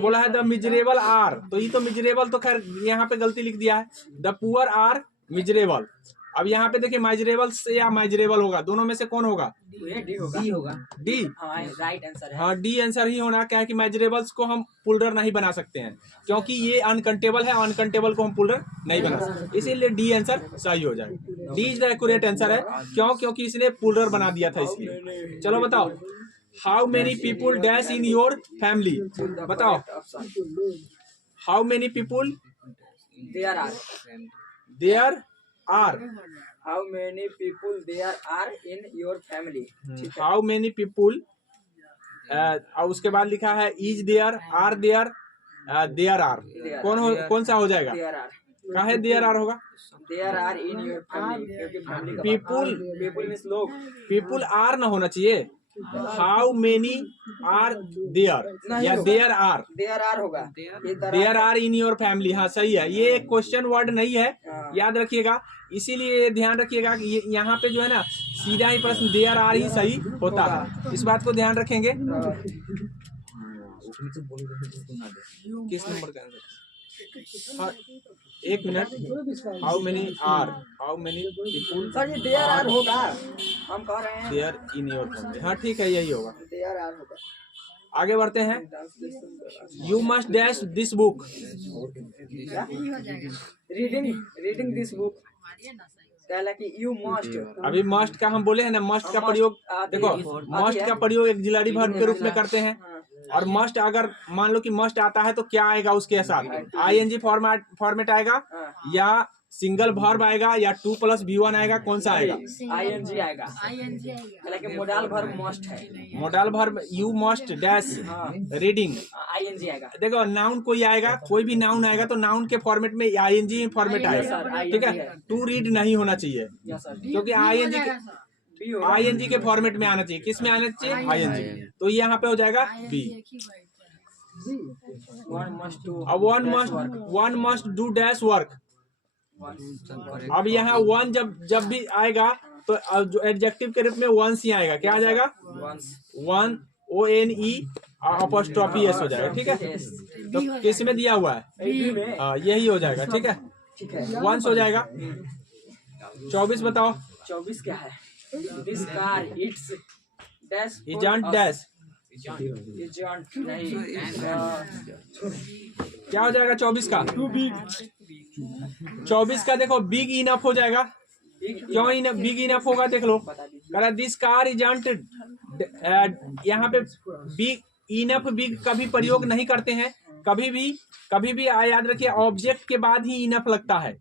बोला है, द मिजरेबल आर, तो ये तो मिजरेबल तो खैर यहाँ पे गलती लिख दिया है। The poor are miserable. अब यहाँ पे देखिए माइजरेबल से या माइजरेबल होगा, दोनों में से कौन होगा? D होगा। डी। हाँ, राइट आंसर है। हाँ, डी आंसर ही होना। क्या है कि माइजरेबल्स को हम पुलर नहीं बना सकते हैं, क्योंकि ये अनकंटेबल है, अनकंटेबल को हम पुलर नहीं बना सकते, इसीलिए डी आंसर सही हो जाएगा। D is the accurate answer है। क्यों? क्योंकि इसने पुलर बना दिया था इसलिए। चलो बताओ, how many people dash in your family, बताओ। How many people There are. There are, How many people there are in your family? ठीक है। हाउ मेनी पीपुल, और उसके बाद लिखा है is there, are there, there are, कौन सा हो जाएगा? There are. क्या है? देयर आर होगा। There are in your family. क्योंकि family का People. people means लोग। पीपुल आर ना होना चाहिए। हाउ मेनी आर देयर या देयर आर, There are होगा। There are in your family. हाँ सही है, ये क्वेश्चन वर्ड नहीं है, याद रखिएगा। इसीलिए ध्यान रखिएगा कि यहाँ पे जो है ना, सीधा ही प्रश्न देयर आर ही सही होता है, इस बात को ध्यान रखेंगे। किस नंबर का आंसर? हाँ, एक minute. How many are, how many people sir ये there are होगा, हम कह रहे हैं देयर इन योर फैमिली। हाँ ठीक है, यही होगा। there are होगा। आगे बढ़ते हैं। You must dash this book, भी हो जाएगा। रीडिंग दिस बुक मारिए ना सही। कहला कि you must। अभी मस्ट का हम बोले हैं ना, मस्ट का प्रयोग देखो, मस्ट का प्रयोग एक्सिलरी वर्ब के रूप में करते हैं। और मस्ट अगर मान लो कि मस्ट आता है तो क्या आएगा उसके साथ? आईएनजी फॉर्मेट आएगा, या सिंगल वर्ब आएगा, या 2 + B1 आएगा, कौन सा आएगा? ing आएगा। ING आएगा। कहला कि मोडाल वर्ब मस्ट है। Model verb you must dash reading. ing आएगा। देखो नाउन कोई आएगा, कोई भी नाउन आएगा तो नाउन के फॉर्मेट में आईएनजी फॉर्मेट आएगा, ठीक है। टू रीड नहीं होना चाहिए, यस सर। क्योंकि आईएनजी के B होगा। आईएनजी के फॉर्मेट में आना चाहिए। किस में आना चाहिए? आईएनजी। तो यहाँ पे हो जाएगा बी। एक ही वर्ड है। one must do अब one must do dash work. अब यहाँ वन जब भी आएगा तो जो एडजेक्टिव के रूप में वंस ही आएगा। क्या आ जाएगा? once one, ONE apostrophe S हो जाएगा, ठीक है। तो किस में दिया हुआ है? B में यही हो जाएगा, ठीक है। ठीक है। वंस हो जाएगा। 24 बताओ। 24 क्या है? This car it's dash isn't dash, isn't नहीं क्या हो जाएगा 24 का? 24 का देखो बिग इनफ हो जाएगा। क्यों बिग इनफ होगा? देख लो, कह दिस कार इजंट, यहाँ पे बिग इनफ, बिग कभी प्रयोग नहीं करते हैं। कभी भी याद रखिए, ऑब्जेक्ट के बाद ही इनफ लगता है,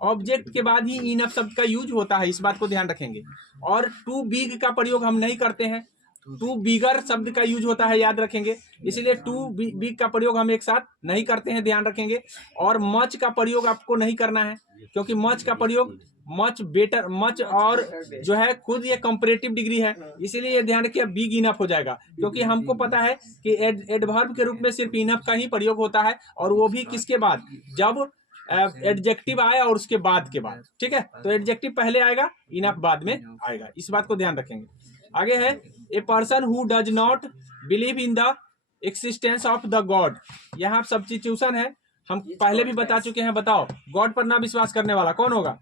ऑब्जेक्ट के बाद ही इनफ शब्द का यूज होता है, इस बात को ध्यान रखेंगे। और टू बिग का प्रयोग हम नहीं करते हैं, टू बिगर शब्द का यूज होता है, याद रखेंगे। इसीलिए टू बिग का प्रयोग हम एक साथ नहीं करते हैं, ध्यान रखेंगे। और मच का प्रयोग आपको नहीं करना है, क्योंकि मच का प्रयोग मच बेटर, मच और जो है खुद ये कंपैरेटिव डिग्री है, इसीलिए ये ध्यान रखिए बिग इनफ हो जाएगा। क्योंकि हमको पता है कि एडवर्ब के रूप में सिर्फ इनफ का ही प्रयोग होता है, और वो भी किसके बाद? जब एडजेक्टिव आया और उसके बाद के बाद, ठीक है। तो एडजेक्टिव पहले आएगा, इनफ बाद में आएगा, इस बात को ध्यान रखेंगे। आगे है a person who does not believe in the existence of the God. यहाँ सब्स्टिट्यूशन है, हम पहले भी बता चुके हैं। बताओ, गॉड पर ना विश्वास करने वाला कौन होगा?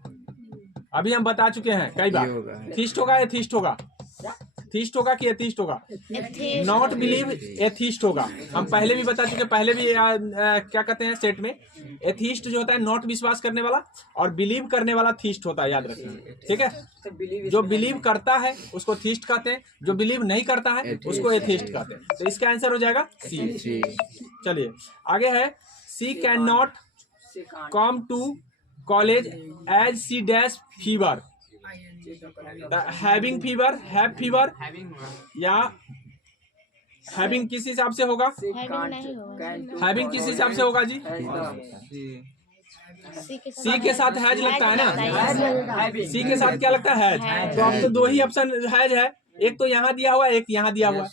अभी हम बता चुके हैं कई बार। थीस्ट होगा, एथीस्ट होगा? थीस्ट होगा कि एथीस्ट होगा? नॉट बिलीव एथीस्ट होगा। हम पहले भी बता चुके, पहले भी क्या कहते हैं सेट में, एथीस्ट जो होता है नॉट विश्वास करने वाला, और बिलीव करने वाला थीस्ट होता है, याद रखिए, ठीक है। जो बिलीव करता है उसको थीस्ट कहते हैं, जो बिलीव नहीं करता है उसको एथीस्ट कहते हैं। तो इसका आंसर हो जाएगा सी। चलिए आगे है, she can not come to college as she dash fever. Having fever, have fever, या हैविंग किस हिसाब से होगा? हैविंग किस हिसाब से होगा जी? सी के साथ हैज लगता है ना, सी के साथ क्या लगता है? हैज। तो अब तो दो ही ऑप्शन हैज है, एक तो यहाँ दिया हुआ है, एक यहाँ दिया हुआ है।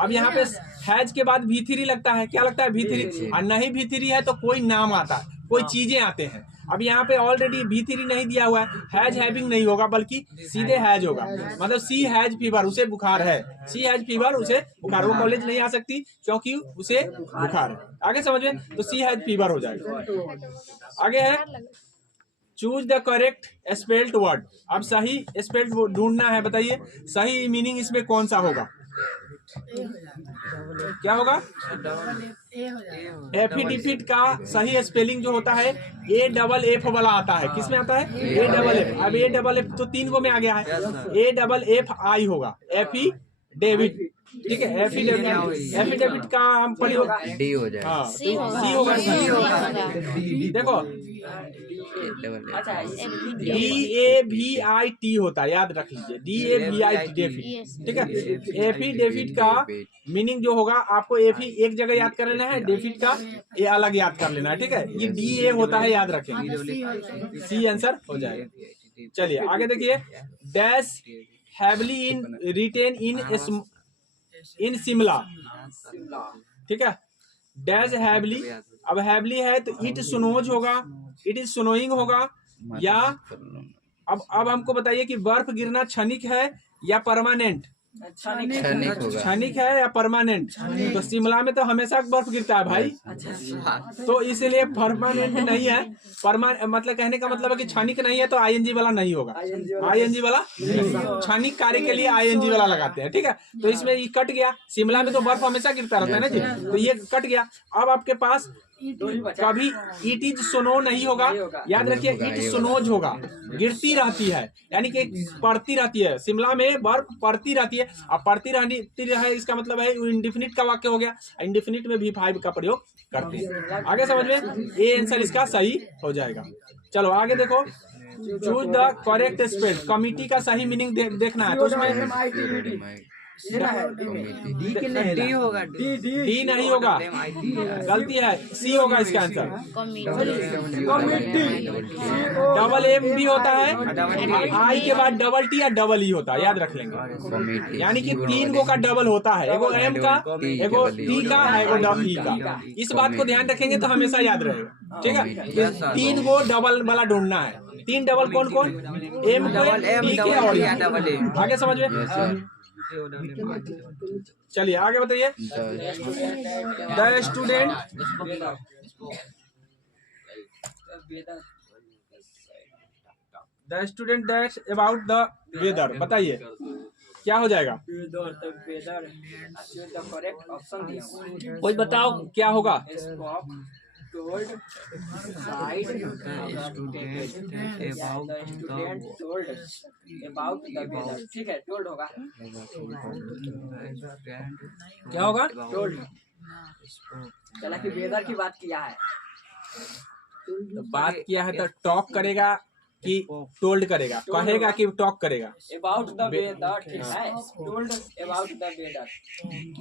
अब यहाँ पे हैज के बाद V3 लगता है, क्या लगता है? V3। और नहीं V3 है तो कोई नाम आता है, कोई चीजें आते हैं। अब यहाँ पे ऑलरेडी V3 नहीं दिया हुआ है, हैज हैविंग नहीं होगा बल्कि सीधे हैज होगा। मतलब सी हैज फीवर, उसे बुखार है, सी हैज फीवर, उसे बुखार, वो कॉलेज नहीं आ सकती क्योंकि उसे बुखार है। आगे समझ में, तो सी हैज फीवर हो जाएगा। आगे है, choose the correct spelled word. अब सही स्पेल्ड ढूंढना है, बताइए सही मीनिंग इसमें कौन सा होगा? क्या होगा? एफिडेविट का सही स्पेलिंग जो होता है AFF वाला आता है। किसमें आता है? AFF। अब AFF तो 3 गो में आ गया है, AFFI होगा, एफिडेविट, ठीक है। एफिडेविट का हम पढ़ी होगा, डी हो जाएगा। हाँ सी होगा, सी होगा। देखो DAVIT होता है, याद रख लीजिए, DAVIT, ठीक है। एफिडेविट का मीनिंग जो होगा, आपको एफी एक जगह याद कर लेना है, डेविड का ये अलग याद कर लेना है, ठीक है। ये DA होता है, याद रखेंगे, सी आंसर हो जाएगा। चलिए आगे देखिए, डैश हैवली इन रिटेन इन शिमला, ठीक है। डैश हैवली, अब हैवली है तो इट स्नोज होगा, इट इज स्नोइंग होगा, या अब हमको बताइए कि बर्फ गिरना क्षणिक है या परमानेंट? क्षणिक है या परमानेंट? तो शिमला में तो हमेशा बर्फ गिरता है भाई, तो इसलिए परमानेंट नहीं है। मतलब कहने का मतलब है कि क्षणिक नहीं है तो ING वाला नहीं होगा, ING वाला क्षणिक कार्य के लिए ING वाला लगाते हैं, ठीक है। तो इसमें ये कट गया, शिमला में तो बर्फ हमेशा गिरता रहता है ना जी, तो ये कट गया। अब आपके पास कभी इट इज स्नो नहीं होगा, याद रखिए इट स्नोज होगा, गिरती रहती है, यानी कि पड़ती रहती है। शिमला में बर्फ पड़ती रहती है, अब पड़ती रहती है इसका मतलब है इंडिफिनिट का वाक्य हो गया, इंडिफिनिट में V5 का प्रयोग करते हैं। आगे समझ में, ये आंसर इसका सही हो जाएगा। चलो आगे देखो, choose the correct spell. Committee का सही मीनिंग देखना है, तो उसमें डी होगा, डी नहीं होगा, गलती है, सी होगा इसका आंसर। डबल M भी होता है, I के बाद डबल T या डबल E होता है, याद रख लेंगे। यानी कि 3 गो का डबल होता है, एगो M का, एगो T का, एगो E का। इस बात को ध्यान रखेंगे तो हमेशा याद रहेगा, ठीक है। 3 गो डबल वाला ढूंढना है। 3 डबल कौन कौन? M के, T के और E। आगे समझ में, चलिए आगे बताइए। The student, the student dash about the weather, बताइए क्या हो जाएगा? कोई बताओ क्या होगा? told side about the weather, ठीक है, told होगा, क्या होगा? told। चला कि वेदर की बात किया है, तो बात किया है तो टॉक करेगा कि टोल्ड करेगा? कहेगा कि टॉक करेगा? about the weather, ठीक है, told about the weather।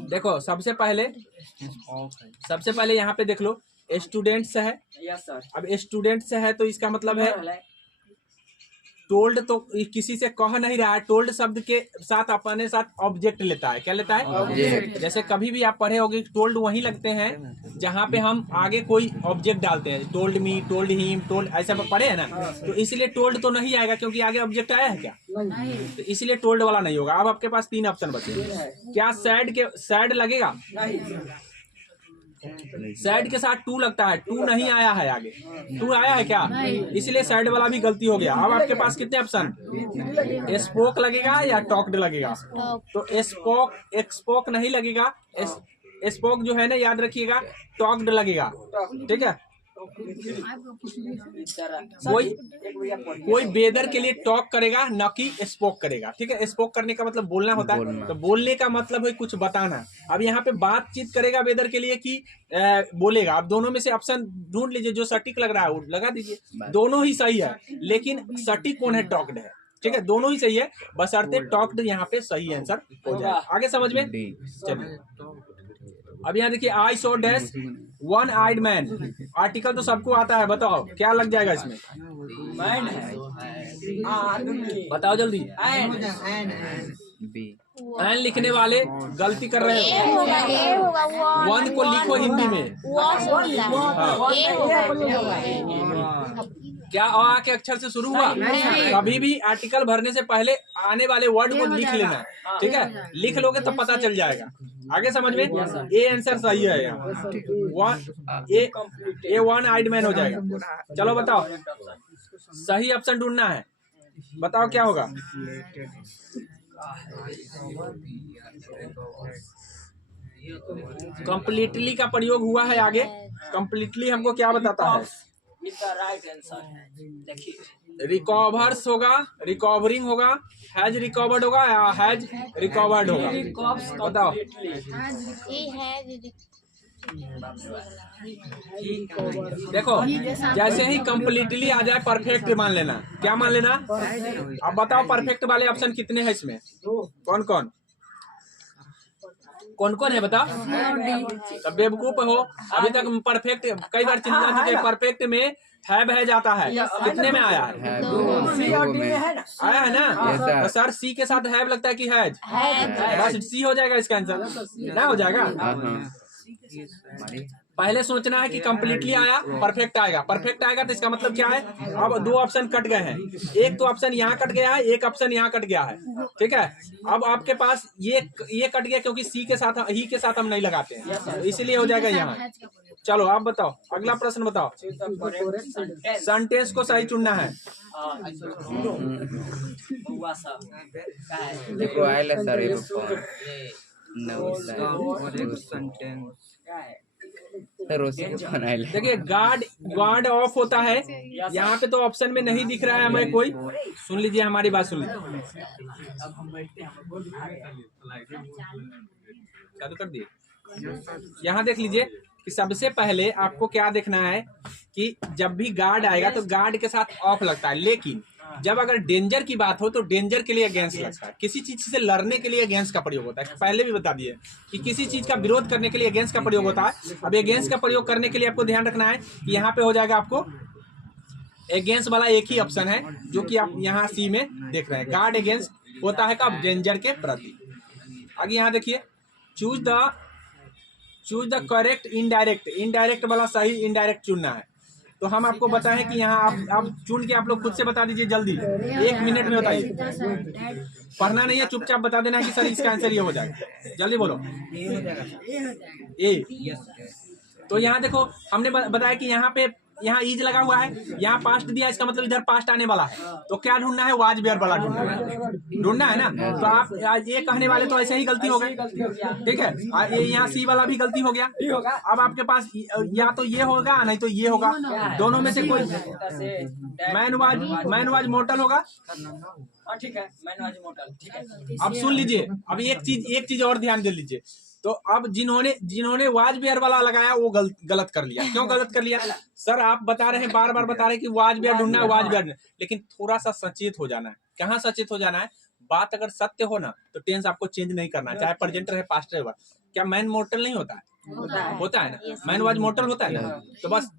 देखो सबसे पहले यहाँ पे देख लो, स्टूडेंट्स है। Yes sir. अब स्टूडेंट्स है तो इसका मतलब है टोल्ड तो किसी से कह नहीं रहा है, टोल्ड शब्द के साथ अपने साथ ऑब्जेक्ट लेता है। क्या लेता है? Object। जैसे कभी भी आप पढ़े होगे टोल्ड वहीं लगते हैं जहाँ पे हम आगे कोई ऑब्जेक्ट डालते हैं, told me, told him, told, ऐसा पढ़े है ना। तो इसलिए टोल्ड तो नहीं आएगा क्योंकि आगे ऑब्जेक्ट आया है क्या, तो इसलिए टोल्ड वाला नहीं होगा। अब आपके पास 3 ऑप्शन बचे। क्या सैड लगेगा? सैड के साथ टू लगता है, टू नहीं आया है, आगे टू आया है क्या, इसलिए सैड वाला भी गलती हो गया। अब आपके पास कितने ऑप्शन? स्पोक लगेगा या टॉक्ड लगेगा? तो एक्सपोक नहीं लगेगा, स्पोक जो है ना याद रखिएगा, टॉक्ड लगेगा। ठीक है, कोई वेदर के लिए टॉक करेगा न कि स्पोक करेगा। ठीक है, स्पोक करने का मतलब बोलना होता है, तो बोलने का मतलब है कुछ बताना। अब यहाँ पे बातचीत करेगा वेदर के लिए कि बोलेगा। आप दोनों में से ऑप्शन ढूंढ लीजिए, जो सटीक लग रहा है वो लगा दीजिए। दोनों ही सही है, लेकिन सटीक कौन है? टॉक्ड है। ठीक है, दोनों ही सही है, बशर्ते टॉक्ड यहाँ पे सही आंसर हो जाए। आगे समझ में चलिए। अब यहाँ देखिए, I saw dash one eyed man. Article तो सबको आता है, बताओ क्या लग जाएगा इसमें? बताओ जल्दी। एन लिखने वाले गलती कर रहे हो। वन को लिखो हिंदी में। क्या आ के अक्षर से शुरू हुआ? कभी भी आर्टिकल भरने से पहले आने वाले वर्ड को लिख लेना। ठीक है, लिख लोगे तो पता चल जाएगा। आगे समझ में? ए आंसर सही है यहाँ, ए वन आइड मैन हो जाएगा। चलो बताओ, सही ऑप्शन ढूंढना है, बताओ क्या होगा? कंप्लीटली का प्रयोग हुआ है आगे। कंप्लीटली हमको क्या बताता है? रिकवर्स होगा, रिकवरिंग होगा, हैज रिकवर्ड होगा या हैज रिकवर्ड होगा? बताओ। देखो, जैसे ही कंप्लीटली आ जाए परफेक्ट मान लेना। क्या मान लेना? अब बताओ परफेक्ट वाले ऑप्शन कितने हैं इसमें? कौन कौन है बताओ? तब बेवकूफ हो, अभी तक परफेक्ट कई बार चिंता चुके। परफेक्ट में हैव है जाता है, कितने में आया है? आया है ना। तो सर सी के साथ हैव लगता है कि हैज? बस सी हो जाएगा इसका आंसर, ना हो जाएगा। पहले सोचना है कि कंप्लीटली आया, परफेक्ट आएगा। परफेक्ट आएगा तो इसका मतलब क्या है? अब 2 ऑप्शन कट गए हैं, एक तो ऑप्शन यहाँ कट गया है, एक ऑप्शन यहाँ कट गया है। ठीक है, अब आपके पास ये कट गया क्योंकि सी के साथ, ही के साथ हम नहीं लगाते हैं, तो इसीलिए हो जाएगा यहाँ। चलो आप बताओ, अगला प्रश्न बताओ। सेंटेंस को सही चुनना है। देखिए, गार्ड ऑफ होता है यहाँ पे, तो ऑप्शन में नहीं दिख रहा है हमें कोई। सुन लीजिए, हमारी बात सुन लीजिए। चालू कर दिए। यहाँ देख लीजिए कि सबसे पहले आपको क्या देखना है कि जब भी गार्ड आएगा तो गार्ड के साथ ऑफ लगता है, लेकिन जब अगर डेंजर की बात हो तो डेंजर के लिए अगेंस्ट लगता है। किसी चीज से लड़ने के लिए अगेंस्ट का प्रयोग होता है। पहले भी बता दिए कि किसी चीज का विरोध करने के लिए अगेंस्ट का प्रयोग होता है। अब अगेंस्ट का प्रयोग करने के लिए आपको ध्यान रखना है कि यहाँ पे हो जाएगा आपको अगेंस्ट वाला एक ही ऑप्शन है, जो कि आप यहाँ सी में देख रहे हैं। गार्ड अगेंस्ट होता है कब? डेंजर के प्रति। आगे यहाँ देखिए, choose the correct indirect. Indirect वाला सही इनडायरेक्ट चुनना है। तो हम आपको बताएं कि यहाँ आप चुन के आप लोग खुद से बता दीजिए जल्दी, 1 मिनट में बताइए। पढ़ना नहीं है, चुपचाप बता देना है कि सर इसका आंसर ये हो जाएगा। जल्दी बोलो। ए। तो यहाँ देखो, हमने बताया कि यहाँ ईज लगा हुआ है, यहाँ पास्ट दिया, इसका मतलब इधर पास्ट आने वाला है। तो क्या ढूंढना है? वाज वेयर वाला ढूंढना है ना। तो आप ये कहने वाले तो ऐसे ही गलती हो गई। ठीक है, यहाँ सी वाला भी गलती हो गया। अब आपके पास या तो ये होगा नहीं तो ये होगा, दोनों में से कोई। मैन वाज मोर्टल होगा। ठीक है, मैन वाज मोर्टल। ठीक है, अब सुन लीजिए, अब एक चीज और ध्यान दे लीजिए। तो अब जिन्होंने वाज वेयर वाला लगाया वो गलत कर लिया। क्यों गलत कर लिया? सर आप बता रहे हैं, बार बार बता रहे हैं कि वाज वेयर ढूंढना है, वाज वेयर, लेकिन थोड़ा सा सचेत हो जाना है। कहाँ सचेत हो जाना है? बात अगर सत्य हो ना तो टेंस आपको चेंज नहीं करना, चाहे प्रेजेंट रहे पास्ट रहे। क्या मैन मोर्टल नहीं होता है? होता है ना। मैन वाज मोर्टल होता है ना। तो बस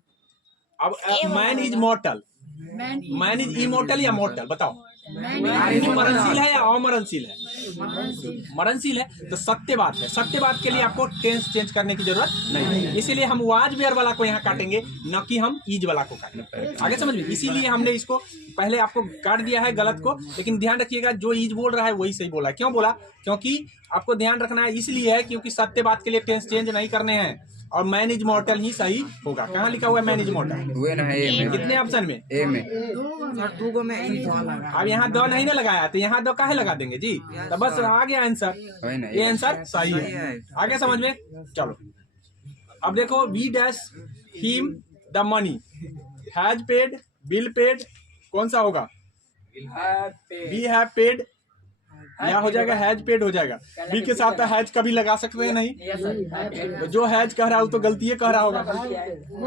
अब man is mortar, man is immortal या मोर्टल, बताओ। मैन मरणशील है या अमरणशील है? मरणशील मरणशील है, तो सत्यवाद है। सत्यवाद के लिए आपको टेंस चेंज करने की जरूरत नहीं है, इसीलिए हम वाज वेयर वाला को यहाँ काटेंगे, न कि हम ईज वाला को काटेंगे। आगे समझ में, इसीलिए हमने इसको पहले आपको काट दिया है गलत को, लेकिन ध्यान रखिएगा जो ईज बोल रहा है वही सही बोला है। क्यों बोला? क्योंकि आपको ध्यान रखना है, इसलिए है क्योंकि सत्यवाद के लिए टेंस चेंज नहीं करने हैं, और मैन इज मॉर्टल ही सही होगा। कहाँ लिखा हुआ है मैन इज मॉर्टल? हुए ना ए में, कितने ऑप्शन में? ए में। अब यहाँ दो नहीं ना लगाया, तो यहाँ दो काहे लगा देंगे जी? तो बस आ गया आंसर, हुए ना ये आंसर सही है। आगे समझ में, चलो अब देखो, we dash him the money, has paid, bill paid, कौन सा होगा? वी हैव पेड, या हो जाएगा हैज पेड हो जाएगा। बी के साथ हैज कभी लगा सकते हैं नहीं, तो जो हैज कह रहा है वो तो गलती कह रहा होगा।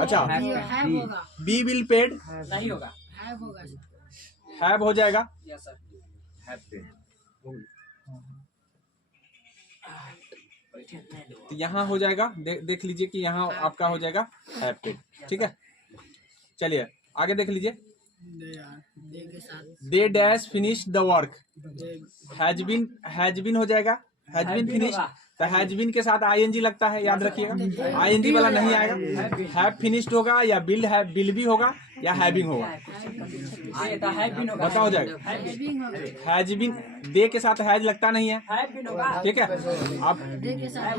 अच्छा, हैव होगा, बी विल पेड, नहीं होगा, हैव होगा। हैव हो जाएगा। यस सर, तो यहाँ हो जाएगा, देख लीजिए कि यहाँ आपका हो जाएगा हैव पेड, ठीक है। चलिए आगे देख लीजिए, दे के साथ they dash finish the work, has been हो जाएगा, हैज बीन फिनिश। तो हैज बीन के साथ आईएनजी लगता है, याद रखिएगा, आईएनजी वाला नहीं आएगा। हैव फिनिश्ड होगा, या बिल भी होगा, या हैविंग होगा, बताओ हो जाएगा। हैविंग होगा, हैज बीन, दे के साथ हैज लगता नहीं है, ठीक है। अब दे के साथ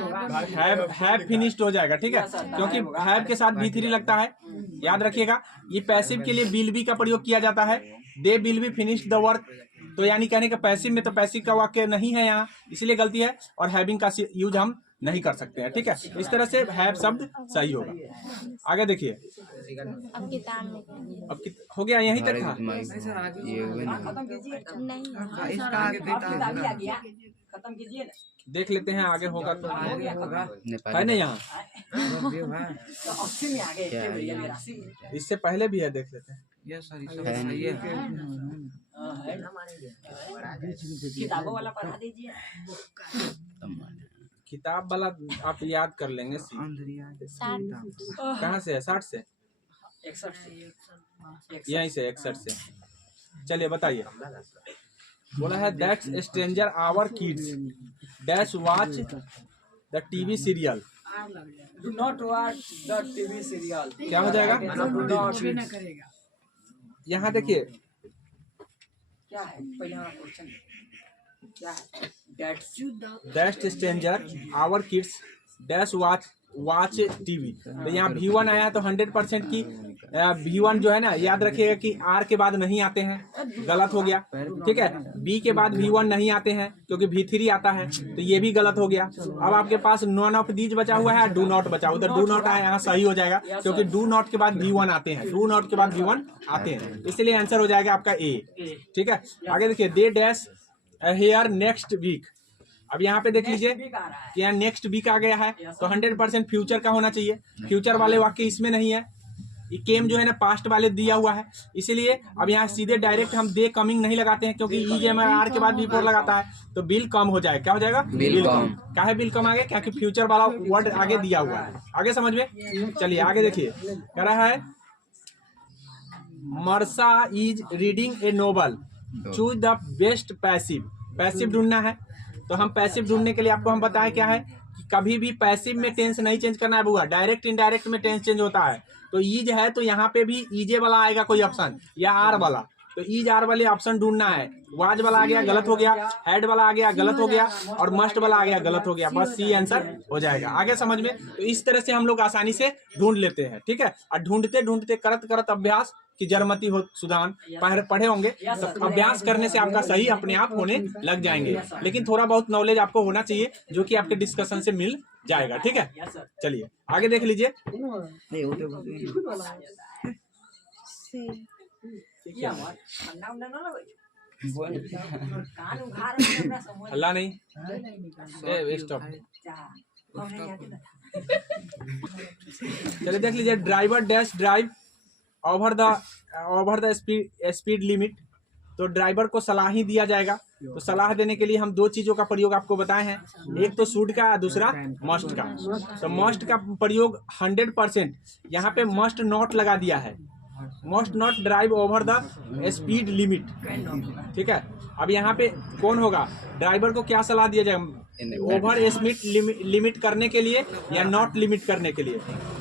हैव फिनिश्ड हो जाएगा, ठीक है, क्योंकि हैव के साथ V3 लगता है, याद रखिएगा। ये पैसिव के लिए विल बी का प्रयोग किया जाता है, they will be finished the work, तो यानी कहने का पैसिव में तो पैसिव का वाक्य नहीं है यहाँ, इसलिए गलती है, और हैविंग का यूज हम नहीं कर सकते हैं, ठीक है। इस तरह से हैव शब्द सही होगा। आगे देखिए, अब किताब में अब हो गया, यहीं तक था। ये हुए ना, नहीं खत्म कीजिए ना, देख लेते हैं आगे होगा तो, है ना यहाँ, तो 80 में आ गए, क्या है? भैया 83 में। इससे पहले भी है, देख लेते हैं। किताबों वाला पढ़ा दीजिए। किताब वाला आप याद कर लेंगे, 60 कहाँ से है? 60 से, 61 से, यहीं से 61 से। चलिए बताइए, बोला है that's stranger our kids dash watch the TV serial, do not watch the TV serial. क्या हो जाएगा? ना करेगा। यहाँ देखिए, क्या है पहले हमारा क्वेश्चन क्या है? That's stranger our kids dash watch TV, तो यहाँ V1 आया है, तो 100% की V1 जो है ना, याद रखिएगा कि R के बाद नहीं आते हैं, गलत हो गया, ठीक है। B के बाद V1 नहीं आते हैं क्योंकि V3 आता है, तो ये भी गलत हो गया। अब आपके पास नॉन ऑफ दीज बचा हुआ है, डू नॉट बचा, उधर डू नॉट आया, यहाँ सही हो जाएगा, क्योंकि डू नॉट के बाद V1 आते हैं, डू नॉट के बाद V1 आते हैं, इसलिए आंसर हो जाएगा आपका A, ठीक है। आगे देखिए, they dash here next week, अब यहाँ पे देख लीजिए कि यहाँ नेक्स्ट वीक आ गया है, तो 100% फ्यूचर का होना चाहिए, फ्यूचर वाले वाक्य इसमें नहीं है, ये केम जो है ना पास्ट वाले दिया हुआ है, इसीलिए अब यहाँ सीधे डायरेक्ट हम दे कमिंग नहीं लगाते हैं, क्योंकि EJMR के बाद बिफोर लगाता है, तो बिल कम हो जाएगा। क्या हो जाएगा? बिल कम। क्या है बिल कम? आगे क्योंकि फ्यूचर वाला वर्ड आगे दिया हुआ है। आगे समझ में, चलिए आगे देखिए, कह रहा है Marsa is reading a novel, choose the best passive, passive ढूंढना है, तो हम पैसिव ढूंढने के लिए आपको हम बताएं क्या है कि कभी भी पैसिव में टेंस नहीं चेंज करना है बुआ, डायरेक्ट इनडायरेक्ट में टेंस चेंज होता है। तो ईज है तो यहाँ पे भी ईजे वाला आएगा कोई ऑप्शन, या आर वाला, तो ईज आर वाले ऑप्शन ढूंढना है। वाज वाला आ गया, गलत हो गया, हैड वाला आ गया, गलत हो गया, और मस्ट वाला आ गया, गलत हो गया, बस सी आंसर हो जाएगा। आगे समझ में, तो इस तरह से हम लोग आसानी से ढूंढ लेते हैं, ठीक है। और ढूंढते ढूंढते करत करत अभ्यास की जरमती हो सुदान, पढ़े होंगे, तो अभ्यास करने से आपका सही अपने आप होने लग जाएंगे, लेकिन थोड़ा बहुत नॉलेज आपको होना चाहिए, जो कि आपके डिस्कशन से मिल जाएगा, ठीक है। चलिए आगे देख लीजिए, हल्ला नहीं, स्टॉप। चलिए देख लीजिए, driver dash drive over the speed limit, तो ड्राइवर को सलाह ही दिया जाएगा। तो सलाह देने के लिए हम दो चीजों का प्रयोग आपको बताए हैं, एक तो शुड का, दूसरा मस्ट का। तो मस्ट का प्रयोग 100%, यहाँ पे मस्ट नॉट लगा दिया है, must not drive over the speed limit. ठीक है, अब यहाँ पे कौन होगा, ड्राइवर को क्या सलाह दिया जाए, ओवर स्पीड लिमिट करने के लिए या नॉट लिमिट करने के लिए?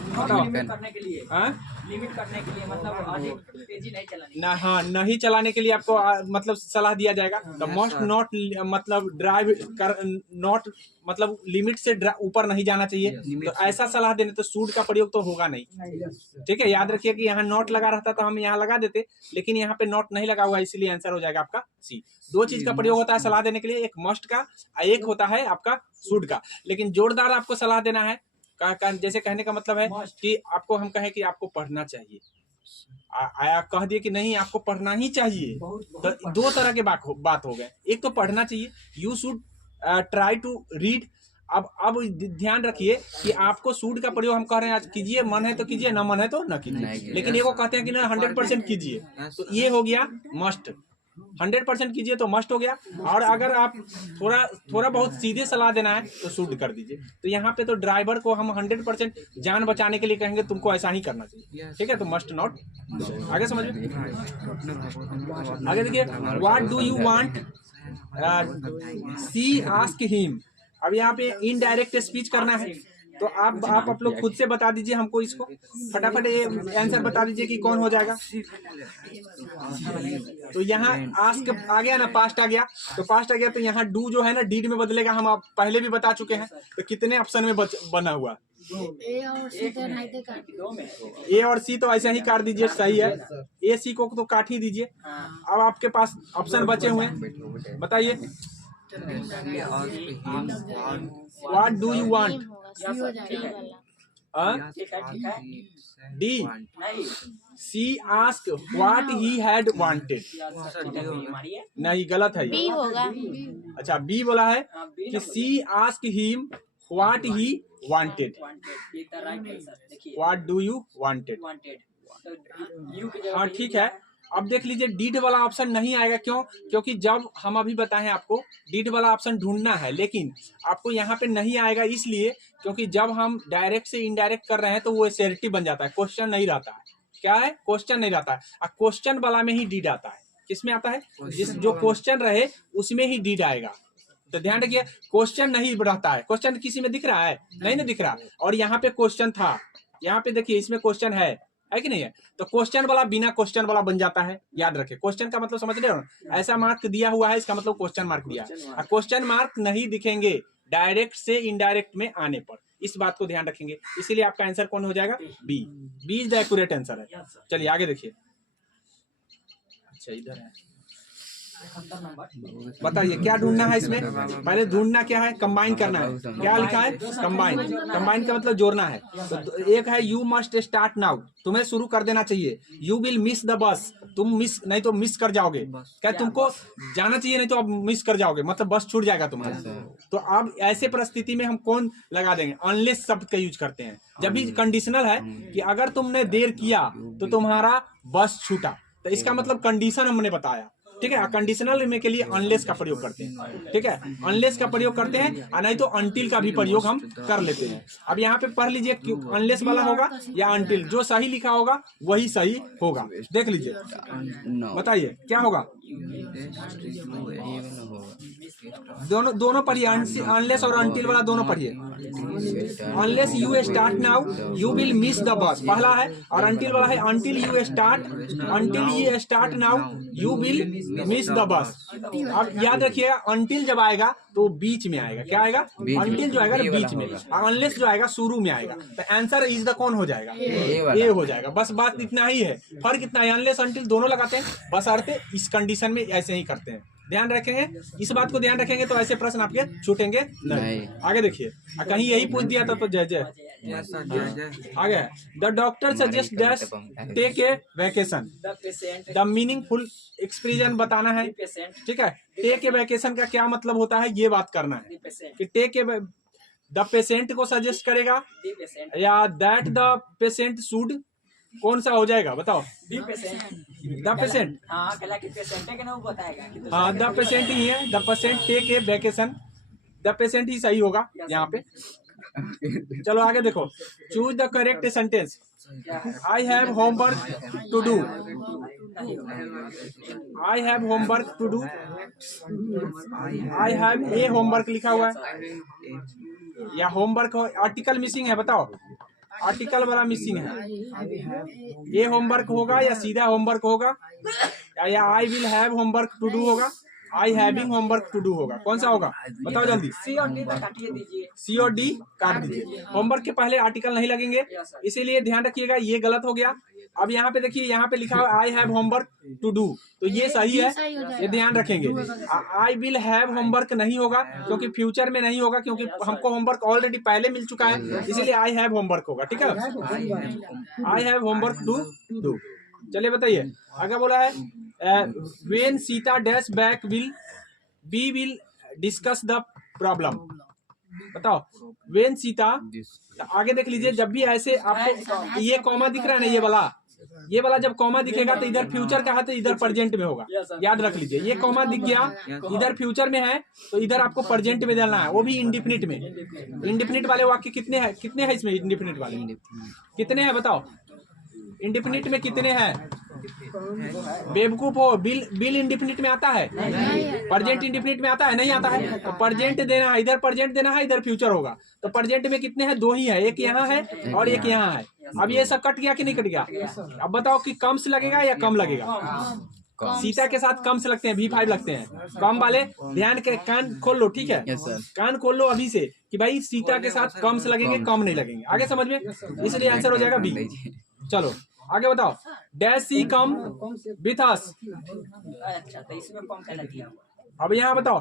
बताओ। लिमिट करने के लिए, हाँ, लिमिट करने के लिए मतलब अधिक तेजी नहीं चलानी। ना, हाँ, नहीं चलाने के लिए आपको मतलब सलाह दिया जाएगा। द मस्ट नॉट मतलब ड्राइव कर, नॉट मतलब लिमिट से ऊपर नहीं जाना चाहिए। तो ऐसा सलाह देने तो सूड का प्रयोग तो होगा नहीं। ठीक है, याद रखिए कि यहाँ नॉट लगा रहता तो हम यहाँ लगा देते, लेकिन यहाँ पे नॉट नहीं लगा हुआ, इसलिए आंसर हो जाएगा आपका सी। दो चीज का प्रयोग होता है सलाह देने के लिए, एक मस्ट का, एक होता है आपका सूड का। लेकिन जोरदार आपको सलाह देना है, जैसे कहने का मतलब है कि आपको हम कहें कि आपको पढ़ना चाहिए, आया कह दिए कि नहीं आपको पढ़ना ही चाहिए, तो दो तरह के बात हो गए। एक तो पढ़ना चाहिए, you should try to read. अब ध्यान रखिए कि आपको सूड का प्रयोग हम कह रहे हैं आज कीजिए, मन है तो कीजिए, ना मन है तो ना कीजिए। लेकिन ये को कहते हैं कि ना 100% कीजिए, तो ये हो गया मस्ट। 100% कीजिए तो मस्ट हो गया। और अगर आप थोड़ा बहुत सीधे सलाह देना है तो सूड कर दीजिए। तो यहाँ पे तो ड्राइवर को हम 100% जान बचाने के लिए कहेंगे तुमको ऐसा ही करना चाहिए। ठीक है, तो मस्ट नॉट। आगे समझ में, आगे देखिए, what do you want C ask him. अब यहाँ पे इनडायरेक्ट स्पीच करना है, तो आप लोग खुद से बता दीजिए हमको, इसको फटाफट ये आंसर बता दीजिए कि कौन हो जाएगा। तो यहाँ आस्क आ गया ना, पास्ट आ गया, तो पास्ट आ गया तो यहाँ डू जो है ना डीड में बदलेगा। हम आप पहले भी बता चुके हैं। तो कितने ऑप्शन में बना हुआ, ए और सी तो नहीं देखा। ए और सी तो ऐसा ही काट दीजिए, सही है। ए सी को तो काट ही दीजिए। अब आपके पास ऑप्शन बचे हुए हैं, बताइए। What do you want, C हो जाएगा। ठीक है। डी। नहीं, she ask what he had wanted. मारिए। नहीं, गलत है बी ये। होगा। अच्छा, बी बोला है हाँ, बी कि she ask him what he wanted. Wanted, ये द राइट आंसर। देखिए, what do you wanted. Wanted, तो यू की जगह हाँ, पे ठीक यू है। अब देख लीजिए, डीड वाला ऑप्शन नहीं आएगा। क्यों? क्योंकि जब हम अभी बताएं आपको डीड वाला ऑप्शन ढूंढना है, लेकिन आपको यहाँ पे नहीं आएगा इसलिए क्योंकि जब हम डायरेक्ट से इनडायरेक्ट कर रहे हैं तो वो एसर्टिव बन जाता है, क्वेश्चन नहीं रहता है। क्या है? क्वेश्चन नहीं रहता है। क्वेश्चन वाला में ही डीड आता है। किसमें आता है? जो क्वेश्चन रहे उसमें ही डीड आएगा। तो ध्यान रखिए, क्वेश्चन नहीं रहता है। क्वेश्चन किसी में दिख रहा है? नहीं ना दिख रहा। और यहाँ पे क्वेश्चन था, यहाँ पे देखिए इसमें क्वेश्चन है कि नहीं है? तो क्वेश्चन वाला बिना क्वेश्चन वाला बन जाता है। याद रखें, क्वेश्चन का मतलब समझ रहे हो? ऐसा मार्क दिया हुआ है, इसका मतलब क्वेश्चन मार्क दिया है। क्वेश्चन मार्क नहीं दिखेंगे डायरेक्ट से इनडायरेक्ट में आने पर, इस बात को ध्यान रखेंगे। इसीलिए आपका आंसर कौन हो जाएगा? B. B is the accurate answer है। चलिए आगे देखिए। अच्छा, इधर है, बताइए क्या ढूंढना है इसमें? पहले ढूंढना क्या है? कंबाइन करना है। क्या लिखा है? कंबाइन। कंबाइन का मतलब जोड़ना है। तो एक है यू मस्ट स्टार्ट नाउ, तुम्हें शुरू कर देना चाहिए। You will miss the bus, तुम मिस नहीं तो मिस कर जाओगे। क्या तुमको जाना चाहिए, नहीं तो अब मिस कर जाओगे, मतलब बस छूट जाएगा तुम्हारा। तो अब ऐसे परिस्थिति में हम कौन लगा देंगे? अनलेस शब्द का यूज करते हैं। जब भी कंडीशनल है कि अगर तुमने देर किया तो तुम्हारा बस छूटा, तो इसका मतलब कंडीशन हमने बताया। ठीक है, कंडीशनल में के लिए अनलेस का प्रयोग करते हैं। ठीक है, अनलेस का प्रयोग करते हैं, और नहीं तो अनटिल का भी प्रयोग हम कर लेते हैं। अब यहाँ पे पढ़ लीजिए, अनलेस वाला होगा या अनटिल, जो सही लिखा होगा वही सही होगा। देख लीजिए, बताइए क्या होगा? दोनों पढ़िए, अनलेस और अनटिल वाला दोनों पढ़िए। Unless you start now you will miss the bus, पहला है। और अनटिल वाला है until you start now you will miss the bus. अब याद रखिएगा, अनटिल जब आएगा तो बीच में आएगा। क्या आएगा? अनटिल जो आएगा बीच में, और अनलेस जो आएगा शुरू में आएगा। तो आंसर इज द कौन हो जाएगा? ए हो जाएगा। बस बात इतना ही है, फर्क इतना है। अनलेस अनटिल दोनों लगाते हैं, बस अर्थ इस कंडीशन में ऐसे ही करते हैं। ध्यान रखेंगे, इस बात को ध्यान रखेंगे तो ऐसे प्रश्न आपके छूटेंगे नहीं। आगे देखिए, कहीं यही पूछ दिया था तो जय जय। आगे, the doctor suggest that take a vacation. The meaningful expression बताना है। ठीक है, टेक ए वैकेशन का क्या मतलब होता है ये बात करना है कि टेक ए द पेशेंट को सजेस्ट करेगा या दैट द पेशेंट शुड, कौन सा हो जाएगा बताओ? The patient. हाँ, कला की पेशेंट है कि ना वो बताएगा। हाँ, द पेशेंट ही है। The patient take a vacation, the patient ही सही होगा यहाँ पे। चलो आगे देखो, choose the correct sentence. I have homework to do, I have homework to do, I have a homework लिखा हुआ है या होमवर्क आर्टिकल मिसिंग है, बताओ आर्टिकल वाला मिसिंग है। ये होमवर्क होगा या सीधा होमवर्क होगा या I will have homework to do होगा, I having homework to do होगा, कौन सा होगा बताओ जल्दी। सी और डी तो काटिए दीजिए। सी और डी काट दीजिए, होमवर्क के पहले आर्टिकल नहीं लगेंगे, इसीलिए ध्यान रखिएगा ये गलत हो गया। अब यहाँ पे देखिए, यहाँ पे लिखा हुआ I have homework to do, तो ये सही है, ये ध्यान रखेंगे। आई विल हैव होमवर्क नहीं होगा क्योंकि फ्यूचर में नहीं होगा, क्योंकि हमको होमवर्क ऑलरेडी पहले मिल चुका है, इसीलिए आई हैव होमवर्क होगा, ठीक है। I have homework to do. चलिए बताइए आगे बोला है when Sita dash back we will discuss the problem. बताओ व्हेन सीता, आगे देख लीजिए, जब भी ऐसे आपको ये कॉमा दिख रहा है ना, ये वाला जब कॉमा दिखेगा तो इधर फ्यूचर का है तो इधर प्रेजेंट में होगा, याद रख लीजिए। ये कॉमा दिख गया इधर फ्यूचर में है तो इधर आपको प्रेजेंट में डालना है, वो भी इंडिफिनिट में। इंडिफिनिट वाले वाक्य कितने हैं इसमें, इंडिफिनिट वाले कितने हैं बताओ, इंडिफिनिट में कितने हैं? बेवकूफ हो, बिल इंडिफिनिट में आता है, प्रेजेंट इंडिफिनिट में आता है, नहीं आता है। तो प्रेजेंट देना है, इधर प्रेजेंट देना है, इधर फ्यूचर होगा। तो प्रेजेंट में कितने हैं? दो ही है, एक यहाँ है और एक यहाँ है। अब ये सब कट गया कि नहीं कट गया? अब बताओ कि कम से लगेगा या कम लगेगा? सीता के साथ कम से लगते हैं, V5 लगते हैं कम वाले। ध्यान के कान खोल लो, ठीक है, कान खोल लो अभी से कि भाई सीता के साथ कम से लगेंगे, कम नहीं लगेंगे। आगे समझ में, इसलिए आंसर हो जाएगा B। चलो आगे बताओ, dash C come with us. अच्छा, तो इसमें कम क्या दिया? अब यहाँ बताओ,